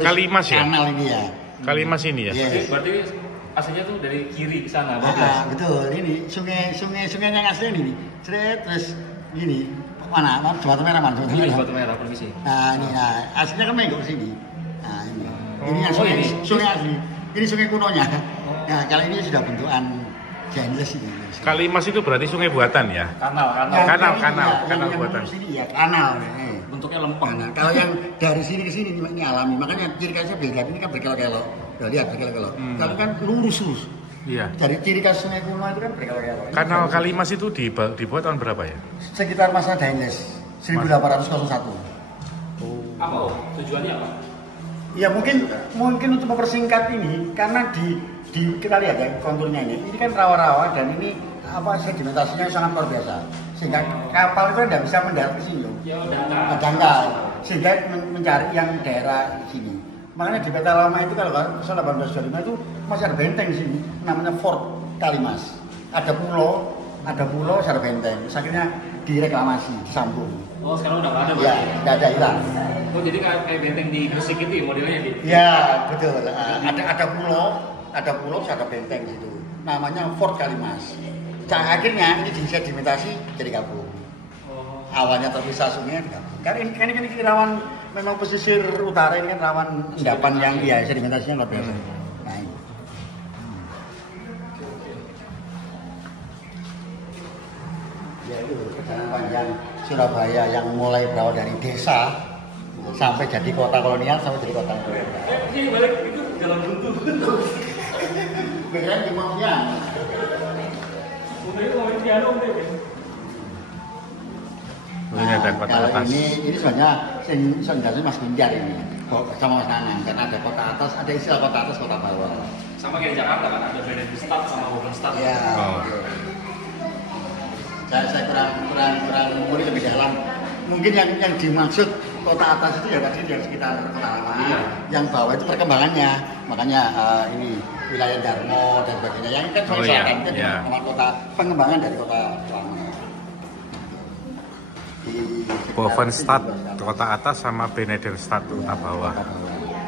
Kalimas ya. Kanal ini ya. Kalimas ini ya. Berarti aslinya tuh dari kiri ke sana. Betul. Ini sungai yang asli ini. Terus gini. Mana? Jembatan Merah mana? Jembatan Merah, permisi. Nah ini aslinya kan menggok ke sini. Nah ini. Ini yang sungai asli. Ini sungai kunonya. Nah, kalau ini sudah bentukan Daendels ini. Kalimas itu berarti sungai buatan ya? Kanal buatan. Sini ya kanal. Bentuknya lempeng. Nah, kalau yang dari sini ke sini ini alami. Makanya ciri khasnya beda. Ini kan berkelok-kelok. Lihat berkelok-kelok. Kalau kan lurus. Iya. Dari ciri khas Sungai Kuno itu kan berkali-kali. Kanal Kalimas itu dibuat tahun berapa ya? Sekitar masa Daines 1801. Apa tujuannya apa? Ya mungkin untuk mempersingkat ini karena di kita lihat ya konturnya ini kan rawa-rawa dan ini sedimentasinya sangat luar biasa sehingga kapal itu tidak bisa mendarat ke sini loh. Ya dangkal sehingga mencari yang daerah sini. Makanya di peta lama itu kalau 1825 itu masih ada benteng di sini namanya Fort Kalimas. Ada pulau, ada benteng. Akhirnya direklamasi, disambung. Oh, sekarang udah nggak ada ya, nggak ada, hilang. Oh, jadi kayak benteng di Gresik itu ya modelnya gitu? Ya, betul. Ada pulau, ada benteng gitu. Namanya Fort Kalimas. Akhirnya ini disedimentasi jadi gabung. Awalnya terpisah sungainya digabung. Karena ini rawan, memang pesisir utara ini kan rawan endapan yang sedimentasinya luar biasa. Nah, ini. Ya itu perjalanan panjang Surabaya yang mulai berawal dari desa sampai jadi kota kolonial sampai jadi kota modern. Ini balik itu jalan buntu. Beneran di Mafian. Ini ada kota atas. Ini sebenarnya senjata Mas Ginjar ini sama Mas Nanang karena ada kota atas, ada istilah kota atas, kota bawah. Sama kayak di Jakarta kan ada Benedikstad sama Wogenstad. Iya. Oh. Saya kurang murid lebih dalam. Mungkin yang dimaksud kota atas itu ya tadi yang sekitar kota lama. Iya. Yang bawah itu perkembangannya. Makanya ini wilayah Darmo dan sebagainya. Yang kan selatan kan nama kota pengembangan dari kota lama. Wogenstad kota atas sama Benedikstad kota bawah.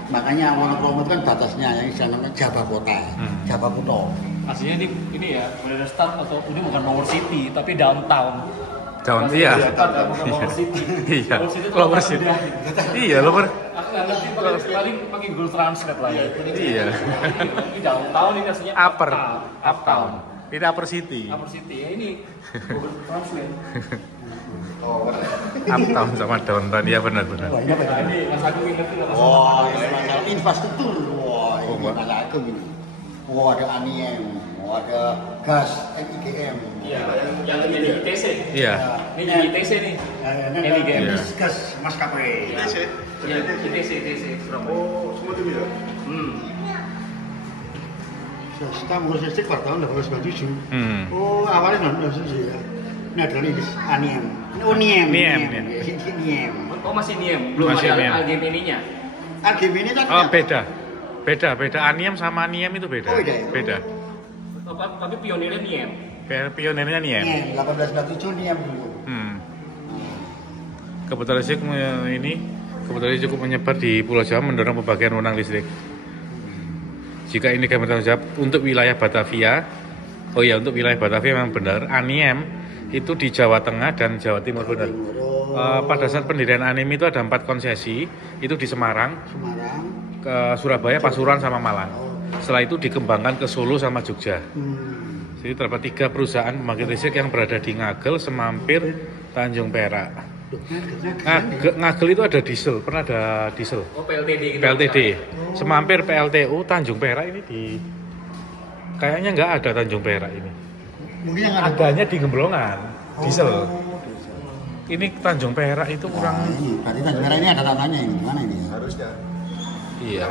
Makanya Wonokromo itu kan batasnya yang istilahnya Jaba Kota, Jaba Kuto. Aslinya ini ya Benedikstad atau ini bukan Power City tapi downtown. Iya. Bukan Power City. Iya. Power City. Iya, lo Aku nggak ngerti paling pakai Google Translate lah ya. Iya. Ini downtown ini aslinya uptown. Ini Upper City. Upper City ya ini Google Translate. Uptown sama downtown, ya benar. Ini Mas Agung ngerti nggak? Wah, ini masalah infrastruktur. Wah, ini Mas Agung ini. Wah, ada ANIM, ada gas, NIGM. Iya, yang ini ITC. Iya. Ini ITC nih. NIGM, gas maskapai. ITC. Iya, ITC Surabaya. Oh, semua itu ya? Kita mengurus listrik pada tahun 1897. Oh, awalnya 1997 ya. Ini adalah ANIM. NIM. Oh, masih NIM. Belum masih ada AGM ininya. AGM ini kan Beda. ANIM sama NIM itu beda. Oh, beda ya? Beda. Tapi pionirnya NIM. Pionirnya NIM. 1897 NIM dulu. Kebetulan listrik ini cukup menyebar di Pulau Jawa mendorong pembagian wewenang listrik. Jika ini kami bertanggung jawab untuk wilayah Batavia, untuk wilayah Batavia memang benar. ANIM itu di Jawa Tengah dan Jawa Timur benar. Pada saat pendirian ANIM itu ada 4 konsesi, itu di Semarang, ke Surabaya, Pasuruan sama Malang. Setelah itu dikembangkan ke Solo sama Jogja. Jadi terdapat 3 perusahaan pembangkit listrik yang berada di Ngagel, Semampir, Tanjung Perak. Ngagel itu ada diesel, pernah ada diesel. Oh, PLTD gitu. PLTD. Semampir PLTU, Tanjung Perak ini kayaknya nggak ada Tanjung Perak ini. Mungkin yang adanya di Gemblongan, diesel. Ini Tanjung Perak itu kurang. Berarti Tanjung Perak ini ada tandanya ini, gimana ini? Harusnya. Iya.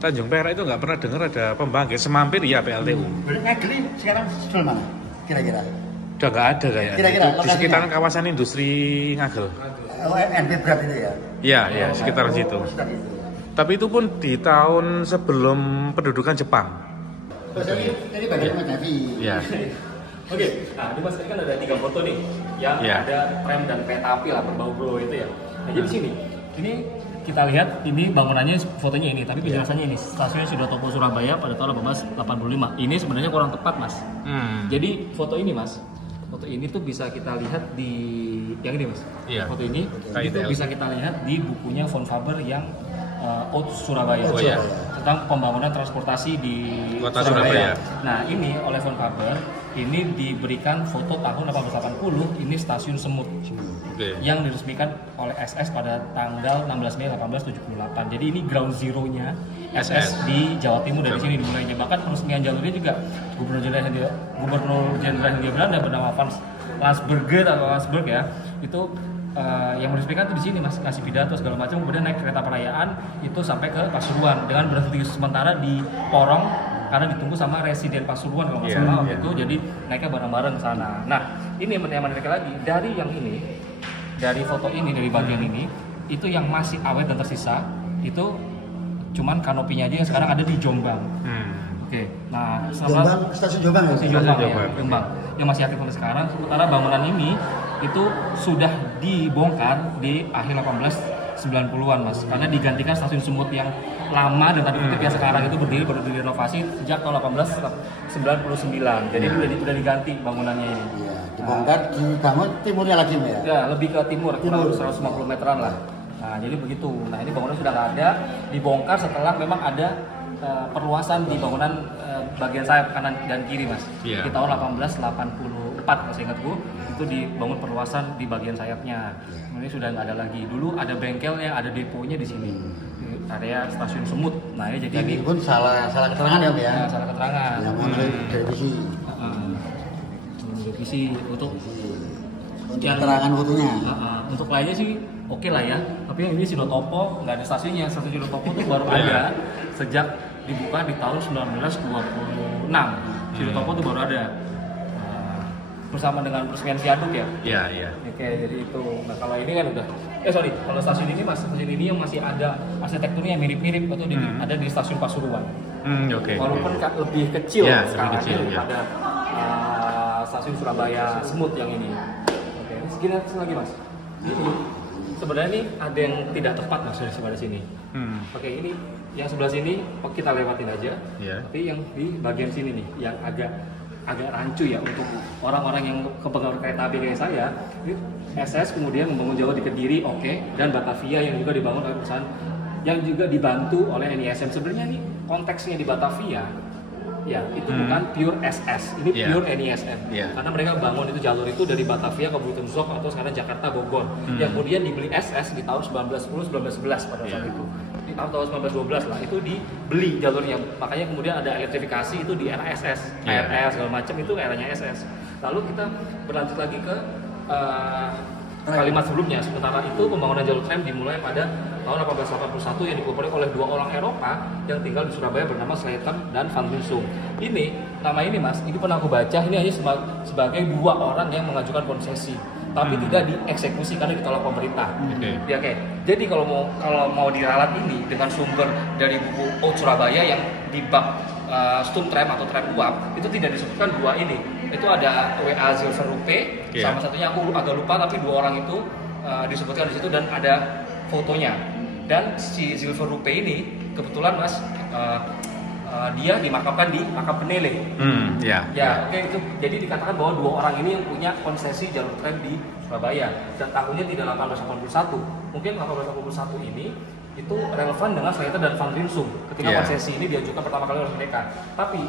Tanjung Perak itu nggak pernah dengar ada pembangkit. Semampir ya PLTU. Ngagel sekarang sudah mana? Kira-kira? Udah nggak ada kayaknya. Kira-kira di sekitaran kawasan industri Ngagel. Oh, NP berat itu ya? Iya, sekitaran situ. Tapi itu pun di tahun sebelum pendudukan Jepang. Jadi bagian Mas Nafi. Iya. Oke, nah ini Mas kan ada 3 foto nih yang ada tram dan kereta api lah berbau-bau itu ya. Nah jadi sini, ini kita lihat ini bangunannya fotonya ini, tapi penjelasannya ini stasiunnya Sudotopo Surabaya pada tahun 1885. Ini sebenarnya kurang tepat Mas. Jadi foto ini Mas, foto ini tuh bisa kita lihat di yang ini Mas. Iya. Foto ini itu bisa kita lihat di bukunya Von Faber yang Out Surabaya. Oh iya. Tentang pembangunan transportasi di Kota Surabaya. Nah ini oleh Von Faber ini diberikan foto tahun 1880, ini stasiun Semut. Yang diresmikan oleh SS pada tanggal 16 Mei 1878. Jadi ini ground zero-nya SS di Jawa Timur, dari sini dimulainya. Bahkan peresmian jalurnya juga Gubernur Jenderal Hindia Belanda bernama Van Lansberger atau Lansberg ya, itu yang meresmikan itu di sini Mas, ngasih pidato segala macam, kemudian naik kereta perayaan itu sampai ke Pasuruan dengan berhenti sementara di Porong karena ditunggu sama residen Pasuruan kalau nggak salah waktu itu, jadi naiknya bareng-bareng ke sana. Nah, ini yang menarik lagi dari yang ini, dari foto ini, dari bagian ini, itu yang masih awet dan tersisa itu cuman kanopinya aja yang sekarang ada di Jombang. Oke, nah Jombang, stasiun Jombang ya? Jombang, yang masih aktif sampai sekarang. Sementara bangunan ini itu sudah dibongkar di akhir 1890-an Mas, karena digantikan stasiun Semut yang lama dan tadi kutip yang sekarang itu baru direnovasi sejak tahun 1899. Jadi sudah diganti bangunannya ini. Iya, dibongkar, dibangun timurnya lagi ya? Ya, lebih ke timur. 150 meteran lah. Nah, jadi begitu. Nah, ini bangunan sudah nggak ada, dibongkar setelah memang ada perluasan di bangunan bagian sayap kanan dan kiri Mas. Di tahun 1884 kalau saya ingat itu dibangun perluasan di bagian sayapnya. Ini sudah nggak ada lagi. Dulu ada bengkelnya, ada deponya di sini, di area stasiun Semut. Nah, ya jadi ini pun salah keterangan ya, Pak ya? Nah, salah keterangan. Yang mengenai revisi untuk keterangan fotonya. Untuk lainnya sih oke lah ya. Tapi yang ini Sidotopo nggak ada stasiunnya. Stasiun Sidotopo itu baru ada sejak dibuka di tahun 1926. Sidotopo itu baru ada bersama dengan peresmian viaduk ya. Iya. Oke, jadi itu. Nah, kalau ini kan udah kalau stasiun ini Mas, stasiun ini yang masih ada arsitekturnya mirip-mirip atau ada di stasiun Pasuruan. Walaupun lebih kecil sekarang daripada stasiun Surabaya Semut yang ini. Oke, segini lagi Mas. Ini sebenarnya ini ada yang tidak tepat Mas dari sebelah sini. Oke, ini yang sebelah sini kita lewatin aja. Tapi yang di bagian sini nih yang agak rancu ya untuk orang-orang yang kepengaruh kereta api kayak saya. Ini SS kemudian membangun Jawa di Kediri, dan Batavia yang juga dibangun oleh perusahaan yang juga dibantu oleh NISM. Sebenarnya nih konteksnya di Batavia ya itu bukan pure SS, ini pure NISM. Karena mereka bangun itu jalur itu dari Batavia ke Buitenzorg atau sekarang Jakarta Bogor. Yang kemudian dibeli SS di tahun 1910-1911 pada saat itu. Di tahun 1912 lah itu dibeli jalurnya. Makanya kemudian ada elektrifikasi itu di era SS, KRS segala macam itu eranya SS. Lalu kita berlanjut lagi ke kalimat sebelumnya. Sementara itu pembangunan jalur tram dimulai pada tahun 1881 yang dikopori oleh dua orang Eropa yang tinggal di Surabaya bernama Slater dan Van Rinsum. Ini nama ini Mas, ini pernah aku baca, ini hanya sebagai dua orang yang mengajukan konsesi, tapi tidak dieksekusi karena ditolak pemerintah. Jadi kalau mau diralat ini dengan sumber dari buku Oud Surabaya yang di bab Stum Tram atau tram uap itu tidak disebutkan dua ini. Itu ada W.A. Zilverrupe, sama satunya aku agak lupa, tapi dua orang itu disebutkan di situ dan ada fotonya. Dan si Zilverrupe ini kebetulan Mas dia dimakamkan di makam Penele. Itu. Jadi dikatakan bahwa dua orang ini yang punya konsesi jalur tram di Surabaya dan tahunnya tidak 1881. Mungkin 1881 ini itu relevan dengan Slater dan Van Rinsum ketika konsesi ini diajukan pertama kali oleh mereka. Tapi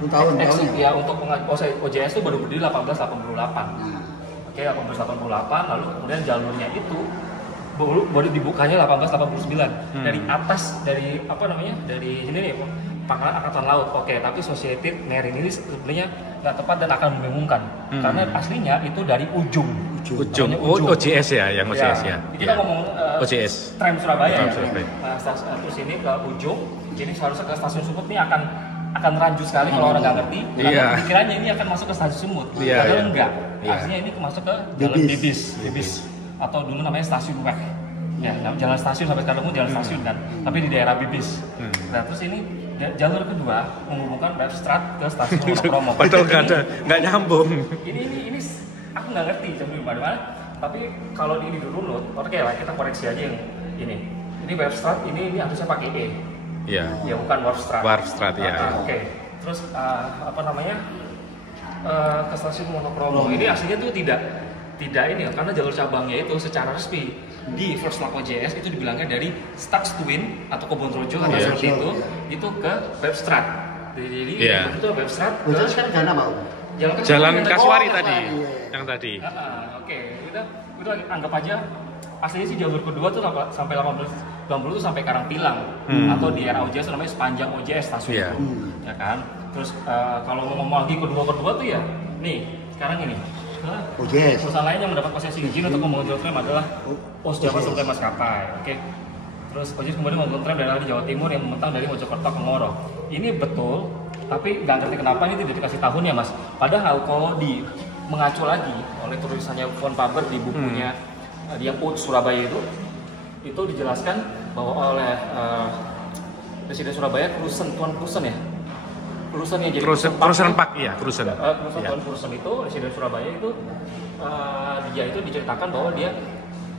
untuk OJS itu baru berdiri 1888. 1888, lalu kemudian jalurnya itu baru dibukanya 1889 dari atas, dari sini nih Pangkalan Angkatan Laut. Tapi Associated Marine ini sebenarnya nggak tepat dan akan membingungkan karena aslinya itu dari ujung. OJS ya, yang OJS ya. Kita ngomong OJS tram Surabaya. Nah, terus ini ke ujung, jadi seharusnya ke stasiun Sumut ini akan rancu sekali kalau orang nggak ngerti. Karena pikirannya ini akan masuk ke stasiun Sumut, padahal enggak. Aslinya ini masuk ke jalan Bibis atau dulu namanya stasiun Wek. Jalan stasiun sampai sekarang pun jalan stasiun kan, tapi di daerah Bibis. Nah, terus ini jalur kedua menghubungkan Webstraat ke stasiun Wonokromo. Betul, nggak nyambung. Ini aku nggak ngerti sebelum mana. Tapi kalau ini dirunut, lah kita koreksi aja yang ini. Ini Webstraat ini harusnya pakai E. Ya bukan Warfstraat. Terus ke stasiun Wonokromo ini aslinya tuh tidak ini karena jalur cabangnya itu secara resmi di First Lap OJS itu dibilangnya dari Staks Twin atau Kebon Rojo seperti itu ke Webstraat. Jadi itu Webstrat. Terus kan jalan apa? Jalan Kasuari tadi, yang tadi. Oke, udah anggap aja aslinya sih jalur kedua tuh sampai 1890 tuh sampai Karangpilang atau di era OJS namanya sepanjang OJS stasiun itu, ya kan. Terus kalau mau ngomong lagi kedua tuh ya, nih sekarang ini. OJS. Perusahaan lain yang mendapat konsesi izin untuk membangun tram adalah Java Supply Maskapai. Oke. Terus OJS kemudian membangun tram daerah di Jawa Timur yang membentang dari Mojokerto ke Ngoro. Ini betul, tapi nggak ngerti kenapa ini tidak dikasih tahun ya, Mas. Padahal kalau mengacu lagi oleh tulisannya Von Faber di bukunya dia Out Surabaya itu dijelaskan bahwa oleh Presiden Surabaya Tuan Krusen ya. Krusen ya, jadi Krusen Pak, iya, Krusen. Tuan Krusen itu Presiden Surabaya itu dia itu diceritakan bahwa dia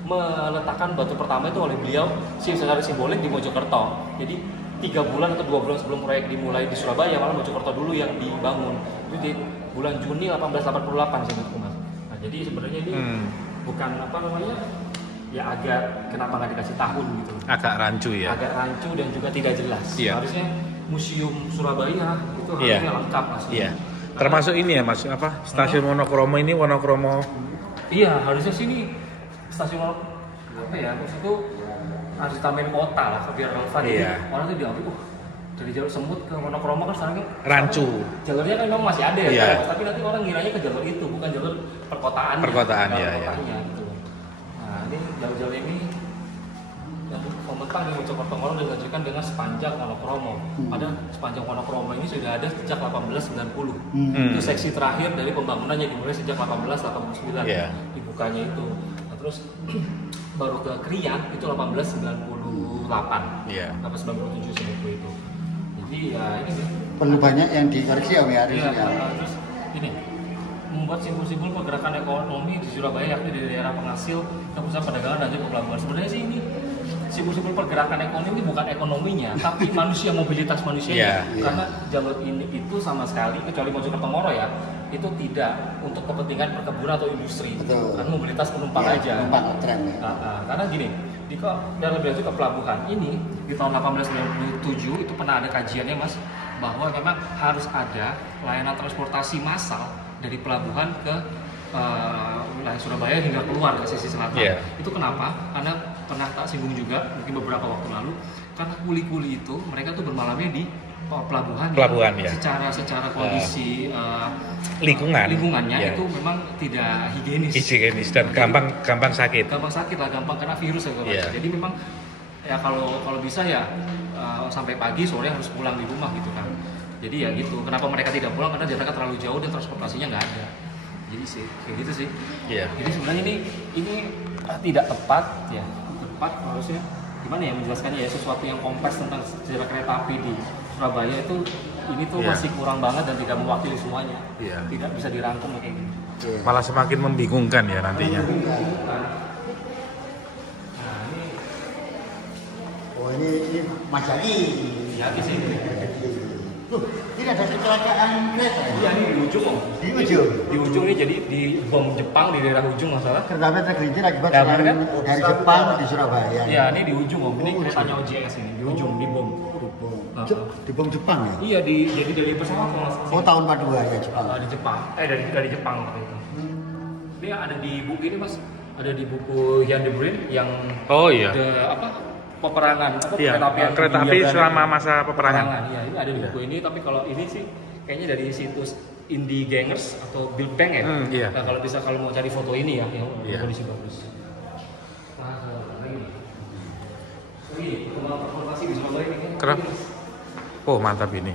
meletakkan batu pertama itu oleh beliau secara simbolik di Mojokerto. Jadi 3 bulan atau 2 bulan sebelum proyek dimulai di Surabaya, malah Mojokerto dulu yang dibangun. Itu di bulan Juni 1888 sih Mas. Nah, jadi sebenarnya ini bukan ya agak kenapa nggak dikasih tahun gitu. Agak rancu ya. Agak rancu dan juga tidak jelas. Harusnya Museum Surabaya itu harusnya lengkap Mas. Iya. Termasuk ini ya Mas, stasiun monokromo ini monokromo. Iya, harusnya sini stasiun maksud itu harus ditambahin kota lah biar relevan. Iya. Orang tuh diambil dari jalur semut ke monokromo kan sekarang rancu. Jalurnya kan memang masih ada ya, tapi nanti orang ngiranya ke jalur itu bukan jalur perkotaan. Perkotaan ya. Gitu. Nah, ini jalur-jalur ini yang membentang di Mojokerto Ngoro dilanjutkan dengan sepanjang monokromo. Padahal sepanjang monokromo ini sudah ada sejak 1890. Itu seksi terakhir dari pembangunannya dimulai sejak 1889 dibukanya itu. Nah, terus baru ke Krian itu 1898. 1897 seperti itu. Jadi ya ini deh. Perlu banyak yang dikoreksi Om ya. Terus ini membuat simbol-simbol pergerakan ekonomi di Surabaya yakni di daerah penghasil ke pusat perdagangan dan juga pelabuhan. Sebenarnya sih ini simbol-simbol pergerakan ekonomi bukan ekonominya, tapi mobilitas manusia. Karena jalur ini itu sama sekali kecuali Mojokerto Ngoro ya, itu tidak untuk kepentingan perkebunan atau industri. Kan mobilitas penumpang aja. Penumpang tram ya. Karena gini, dalam lebih lanjut ke pelabuhan ini di tahun 1897 itu pernah ada kajiannya Mas, bahwa memang harus ada layanan transportasi massal dari pelabuhan ke wilayah Surabaya hingga keluar ke sisi selatan. Itu kenapa? Karena pernah tak singgung juga mungkin beberapa waktu lalu, karena kuli-kuli itu mereka tuh bermalamnya di pelabuhan ya. Secara kondisi lingkungannya itu memang tidak higienis dan gampang sakit. Gampang kena virus ya. Jadi memang ya kalau bisa ya sampai pagi sore harus pulang di rumah gitu kan. Jadi ya gitu. Kenapa mereka tidak pulang? Karena jaraknya terlalu jauh dan transportasinya nggak ada. Jadi sih kayak gitu sih. Jadi sebenarnya ini tidak tepat ya. Harusnya gimana ya menjelaskannya ya, sesuatu yang kompleks tentang sejarah kereta api di Surabaya itu ini tuh masih kurang banget dan tidak mewakili semuanya. Tidak bisa dirangkum kayak gitu. Malah semakin membingungkan ya nantinya. Ini Majali. Ya di sini. Ini ada kecelakaan kereta ya? Iya, ini di ujung Om. Di ujung nih, jadi di bom Jepang di daerah ujung masalah. Kereta api tergelincir akibat serangan dari Jepang di Surabaya. Iya, ini di ujung Om. Ini keretanya OJS ini di ujung di bom. Di bom Jepang ya? Iya, jadi dari pesawat. Tahun 42 ya Jepang. Di Jepang. Dari Jepang waktu itu. Ini ada di buku ini Mas. Ada di buku Jan de Bruin yang peperangan kereta api selama masa peperangan. Iya, ini ada di buku ini, tapi kalau ini sih kayaknya dari situs Indie Gangers atau Bill Peng ya. Nah, kalau mau cari foto ini ya, yang kondisi bagus. Ini transportasi di Surabaya ini. Keren. Oh, mantap ini.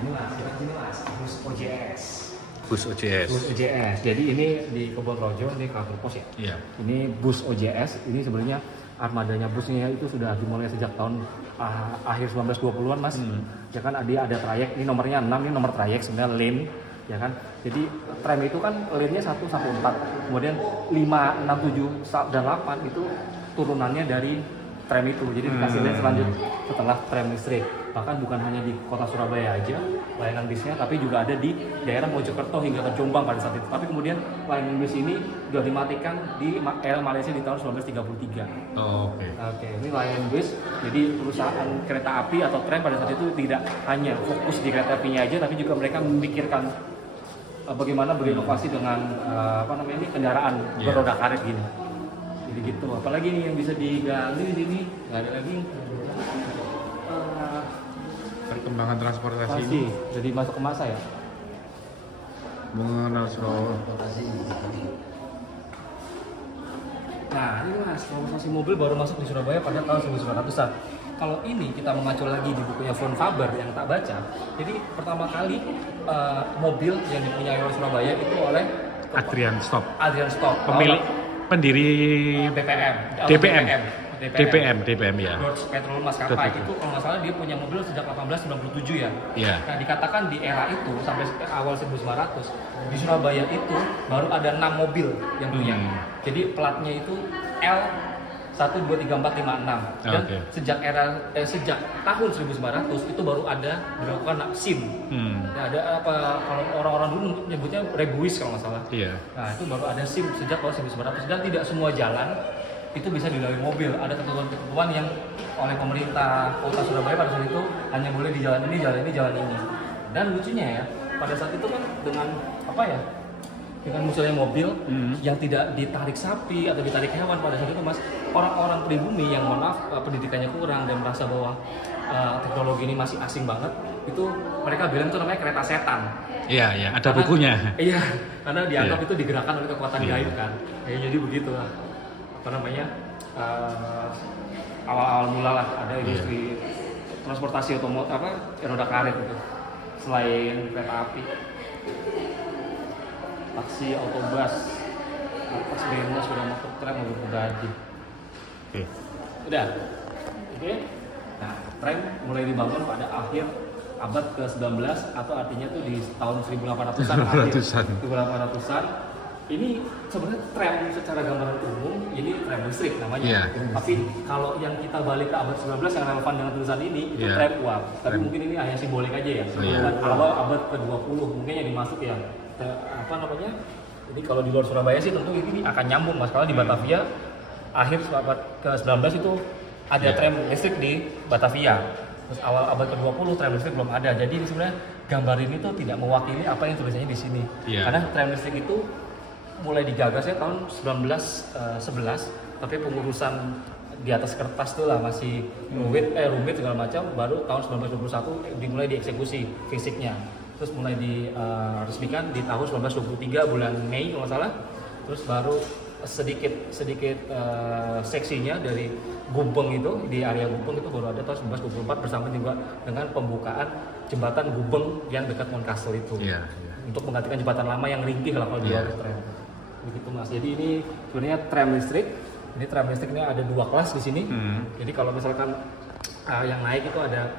Ini Mas, bus OJS. Bus OJS. Jadi ini di Kebon Rojo, ini kantor pos ya. Iya. Ini bus OJS. Ini sebenarnya armadanya busnya itu sudah dimulai sejak tahun akhir 1920-an Mas. Ya kan ada trayek, ini nomornya 6, ini nomor trayek sebenarnya lane ya kan. Jadi tram itu kan lane-nya 1 sampai 4. Kemudian 5, 6, 7 dan 8 itu turunannya dari tram itu. Jadi dikasih lane selanjutnya setelah tram listrik. Bahkan bukan hanya di kota Surabaya aja, layanan bisnya, tapi juga ada di daerah Mojokerto hingga ke Jombang pada saat itu. Tapi kemudian layanan bis ini sudah dimatikan di era Malaysia di tahun 1933. Oh, oke. Oke, ini layanan bis. Jadi perusahaan kereta api atau tram pada saat itu tidak hanya fokus di kereta apinya aja, tapi juga mereka memikirkan bagaimana berinovasi dengan kendaraan beroda karet gini. Jadi gitu. Apalagi nih yang bisa digali di sini? Nggak ada lagi. Perkembangan transportasi ini jadi masuk ke masa ya. Mengenal Surabaya. Nah ini mas, transportasi mobil baru masuk di Surabaya pada tahun 1900-an. Kalau ini kita mengacu lagi di bukunya Von Faber yang tak baca, jadi pertama kali mobil yang dipunyai oleh Surabaya itu oleh Adrian Stop, pemilik pendiri DPM ya. Deutsche Petroleum Maskapai itu kalau nggak salah dia punya mobil sejak 1897 ya. Yeah. Nah dikatakan di era itu sampai awal 1900 di Surabaya itu baru ada 6 mobil yang punya. Jadi platnya itu L 123456 dan sejak tahun 1900 itu baru ada dilakukan SIM. Nah, ada apa kalau orang-orang dulu nyebutnya rebuis kalau nggak salah. Yeah. Nah itu baru ada SIM sejak tahun 1900 dan tidak semua jalan itu bisa dilalui mobil. Ada ketentuan-ketentuan yang oleh pemerintah kota Surabaya pada saat itu hanya boleh di jalan ini. Dan lucunya ya, pada saat itu kan dengan dengan munculnya mobil yang tidak ditarik sapi atau ditarik hewan pada saat itu mas, orang-orang pribumi yang pendidikannya kurang dan merasa bahwa teknologi ini masih asing banget, itu mereka bilang itu namanya kereta setan. Iya, ada bukunya. Iya, karena dianggap itu digerakkan oleh kekuatan gaib kan. Jadi begitu lah. Awal-awal mula lah ada industri transportasi otomotif roda karet itu selain kereta api, taksi, autobus, atas bemo, sepeda motor, tram, mobil pribadi. Udah, oke. Nah, tram mulai dibangun pada akhir abad ke-19 atau artinya tuh di tahun 1800-an. Ini sebenarnya tram secara gambaran umum ini tram listrik namanya. Tapi kalau yang kita balik ke abad 19 yang relevan dengan tulisan ini itu tram uap. Tapi mungkin ini hanya simbolik aja ya. Dan awal abad ke-20 mungkin yang dimasuk ya ini kalau di luar Surabaya sih tentu ini akan nyambung mas. Kalau di Batavia akhir abad ke-19 itu ada tram listrik di Batavia. Terus awal abad ke-20 tram listrik belum ada. Jadi ini sebenarnya gambar ini tuh tidak mewakili apa yang tulisannya di sini. Karena tram listrik itu mulai digagas ya tahun 1911, tapi pengurusan di atas kertas tuh lah masih rumit segala macam. Baru tahun 1921 dimulai dieksekusi fisiknya. Terus mulai diresmikan di tahun 1923 bulan Mei kalau nggak salah. Terus baru sedikit seksinya dari Gubeng itu, di area Gubeng itu baru ada tahun 1924 bersama juga dengan pembukaan jembatan Gubeng yang dekat Moncastle itu. Untuk menggantikan jembatan lama yang ringkih lah kalau di luar tram. Begitu mas. Jadi ini sebenarnya tram listrik. Ini tram listrik ini ada 2 kelas di sini. Jadi kalau misalkan yang naik itu ada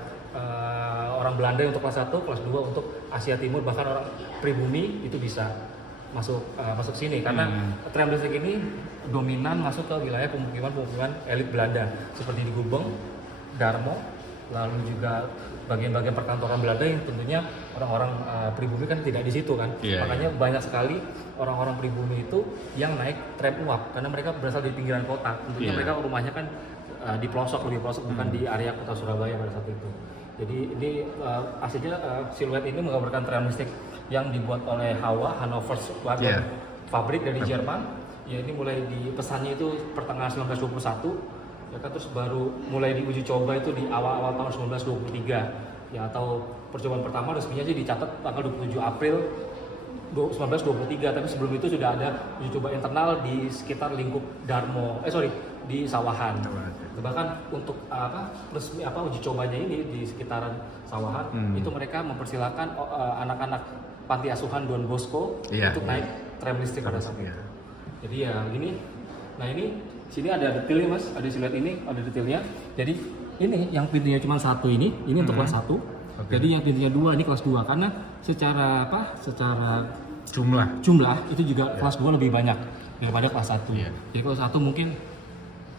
orang Belanda untuk kelas 1, kelas 2 untuk Asia Timur, bahkan orang pribumi itu bisa masuk sini karena tram listrik ini dominan masuk ke wilayah pemukiman elit Belanda seperti di Gubeng, Darmo, lalu juga bagian-bagian perkantoran Belanda yang tentunya orang-orang pribumi kan tidak di situ kan. Makanya banyak sekali orang-orang pribumi itu yang naik tram uap karena mereka berasal dari pinggiran kota. Tentunya mereka rumahnya kan di pelosok, lebih pelosok, bukan di area kota Surabaya pada saat itu. Jadi ini aslinya siluet ini menggambarkan tram listrik yang dibuat oleh Hannover pabrik dari Jerman. Ya ini mulai dipesannya itu pertengahan 1921. Ya kan, terus baru mulai diuji coba itu di awal-awal tahun 1923 ya, atau percobaan pertama resminya sih dicatat tanggal 27 April 1923, tapi sebelum itu sudah ada uji coba internal di sekitar lingkup di Sawahan. Bahkan untuk resmi uji cobanya ini di sekitaran Sawahan itu mereka mempersilahkan anak-anak panti asuhan Don Bosco untuk naik tram listrik pada saat itu. Jadi ya ini, nah ini sini ada detailnya mas, ada siluet ini, ada detailnya. Jadi ini yang pintunya cuma 1 ini untuk kelas 1. Jadi yang pintunya 2 ini kelas 2 karena secara jumlah itu juga kelas 2 lebih banyak daripada kelas 1. Jadi kelas 1 mungkin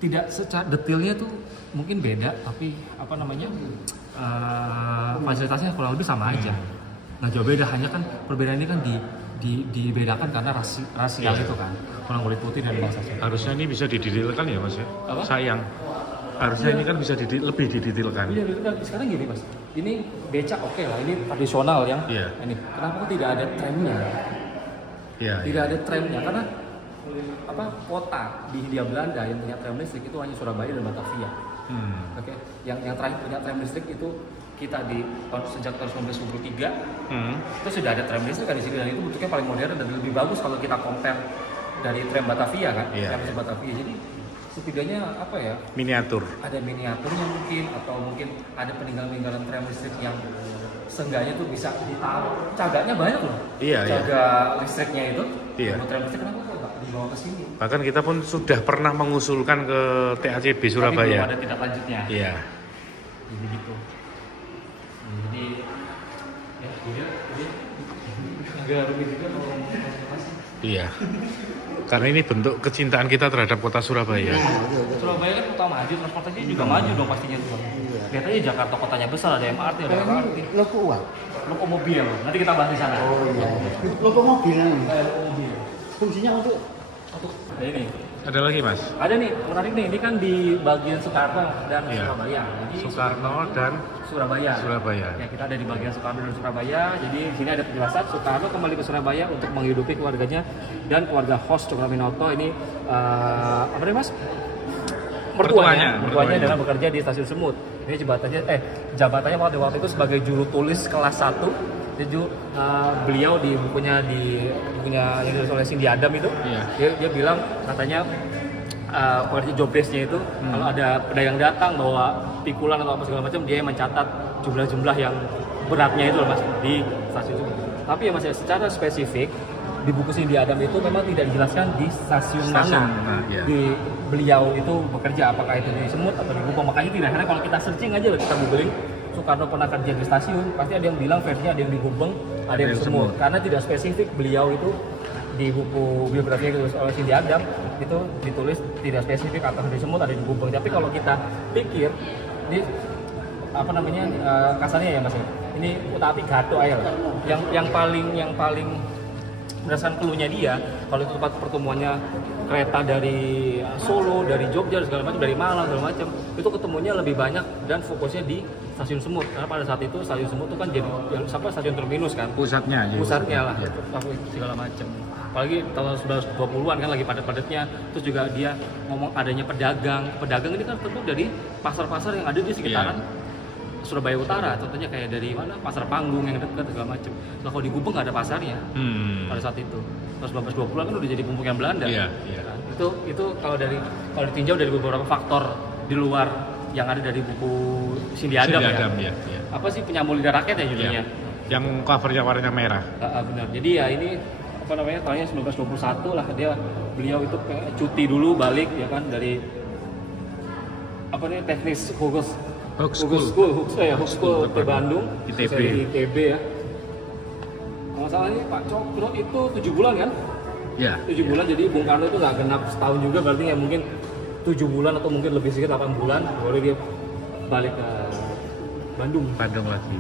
tidak secara detailnya tuh mungkin beda, tapi fasilitasnya kurang lebih sama aja. Nah jauh beda, hanya kan perbedaan ini kan dibedakan karena rasial itu kan, orang kulit putih dan bangsa Cina. Harusnya ini bisa didetailkan ya Mas ya? Apa? Sayang. Harusnya ini kan bisa lebih didetailkan. Iya, sekarang gini Mas, ini becak oke lah, ini tradisional yang ini. Kenapa tidak ada tramnya? Tidak ada tramnya karena kota di Hindia Belanda yang punya tram listrik itu hanya Surabaya dan Batavia. Oke. Yang terakhir punya tram listrik itu kita sejak tahun 1923 itu sudah ada tram listrik kan di sini, dan itu bentuknya paling modern dan lebih bagus kalau kita compare dari tram Batavia kan, tram listrik Batavia. Jadi setidaknya miniatur. Ada miniaturnya mungkin, atau mungkin ada peninggalan tram listrik yang seenggaknya tuh bisa ditaruh. Cagaknya banyak loh. Caga listriknya itu. Tram listrik kenapa kok dibawa ke sini? Bahkan kita pun sudah pernah mengusulkan ke TACB Surabaya. Tapi belum ada tindak lanjutnya. Iya. Jadi gitu. Jadi agak rumit juga kalau ngomong konservasi. Iya. Karena ini bentuk kecintaan kita terhadap kota Surabaya. Surabaya kan kota maju, transportasinya juga maju dong pastinya tuh. Lihat aja Jakarta kotanya besar, ada MRT, ada LRT. Loko uang. Loko mobil. Nanti kita bahas di sana. Oh iya. Loko mobil. Loko mobil. Fungsinya untuk ini. Ada lagi Mas? Ada nih, menarik nih. Ini kan di bagian Soekarno dan Surabaya. Jadi Soekarno dan Surabaya. Ya, kita ada di bagian Soekarno dan Surabaya. Jadi di sini ada penjelasan Soekarno kembali ke Surabaya untuk menghidupi keluarganya dan keluarga host Cokroaminoto ini apa nih Mas? Mertuanya dalam bekerja di Stasiun Semut. Ini jabatannya pada waktu itu sebagai juru tulis kelas 1. Jadi beliau di bukunya yang ditulis oleh Cindy Adam itu, dia bilang katanya pekerja job desk-nya itu kalau ada pedagang datang bawa pikulan atau apa segala macam, dia mencatat jumlah-jumlah yang beratnya itu loh Mas di stasiun Semut. Tapi ya Mas, secara spesifik di buku Cindy Adam itu memang tidak dijelaskan di stasiun mana di beliau itu bekerja, apakah itu di Semut atau di Gubeng. Makanya tidak, karena kalau kita searching aja, kita googling Soekarno pernah kerja di stasiun, pasti ada yang bilang versinya ada yang di Gubeng, ada yang di Semut. Karena tidak spesifik beliau itu di buku biografi yang ditulis oleh Cindy Adam itu ditulis tidak spesifik atau di Semut ada di Gubeng. Tapi kalau kita pikir ini kasarnya ya Mas, ini Utapi Gato aja lah. Yang paling berdasarkan clue-nya dia, kalau itu tempat pertemuannya kereta dari Solo, dari Jogja, segala macam, dari Malang, segala macam, itu ketemunya lebih banyak dan fokusnya di Stasiun Semut. Karena pada saat itu Stasiun Semut itu kan jadi stasiun terminus kan, pusatnya lah, segala macam. Apalagi tahun 1920-an kan lagi padat-padatnya. Terus juga dia ngomong adanya pedagang ini kan tentu dari pasar-pasar yang ada di sekitaran Surabaya Utara, contohnya kayak dari mana, Pasar Panggung yang dekat segala macam. Nah kalau di Gubeng nggak ada pasarnya pada saat itu. Tahun 1920-an kan udah jadi pembukaan Belanda. Kan? Itu kalau ditinjau dari beberapa faktor di luar yang ada dari buku Cindy Adam ya. Apa sih, Penyambung Lidah Rakyat ya judulnya? Yang covernya warnanya merah. Benar. Jadi ya ini tahunnya 1921 lah, beliau itu cuti dulu balik ya kan dari teknis Hook School ke Bandung, ITB ya. Masalahnya Pak Cokro itu 7 bulan kan? 7 bulan, jadi Bung Karno itu nggak genap setahun juga, berarti ya mungkin 7 bulan atau mungkin lebih sedikit 8 bulan, baru dia balik ke Bandung lagi.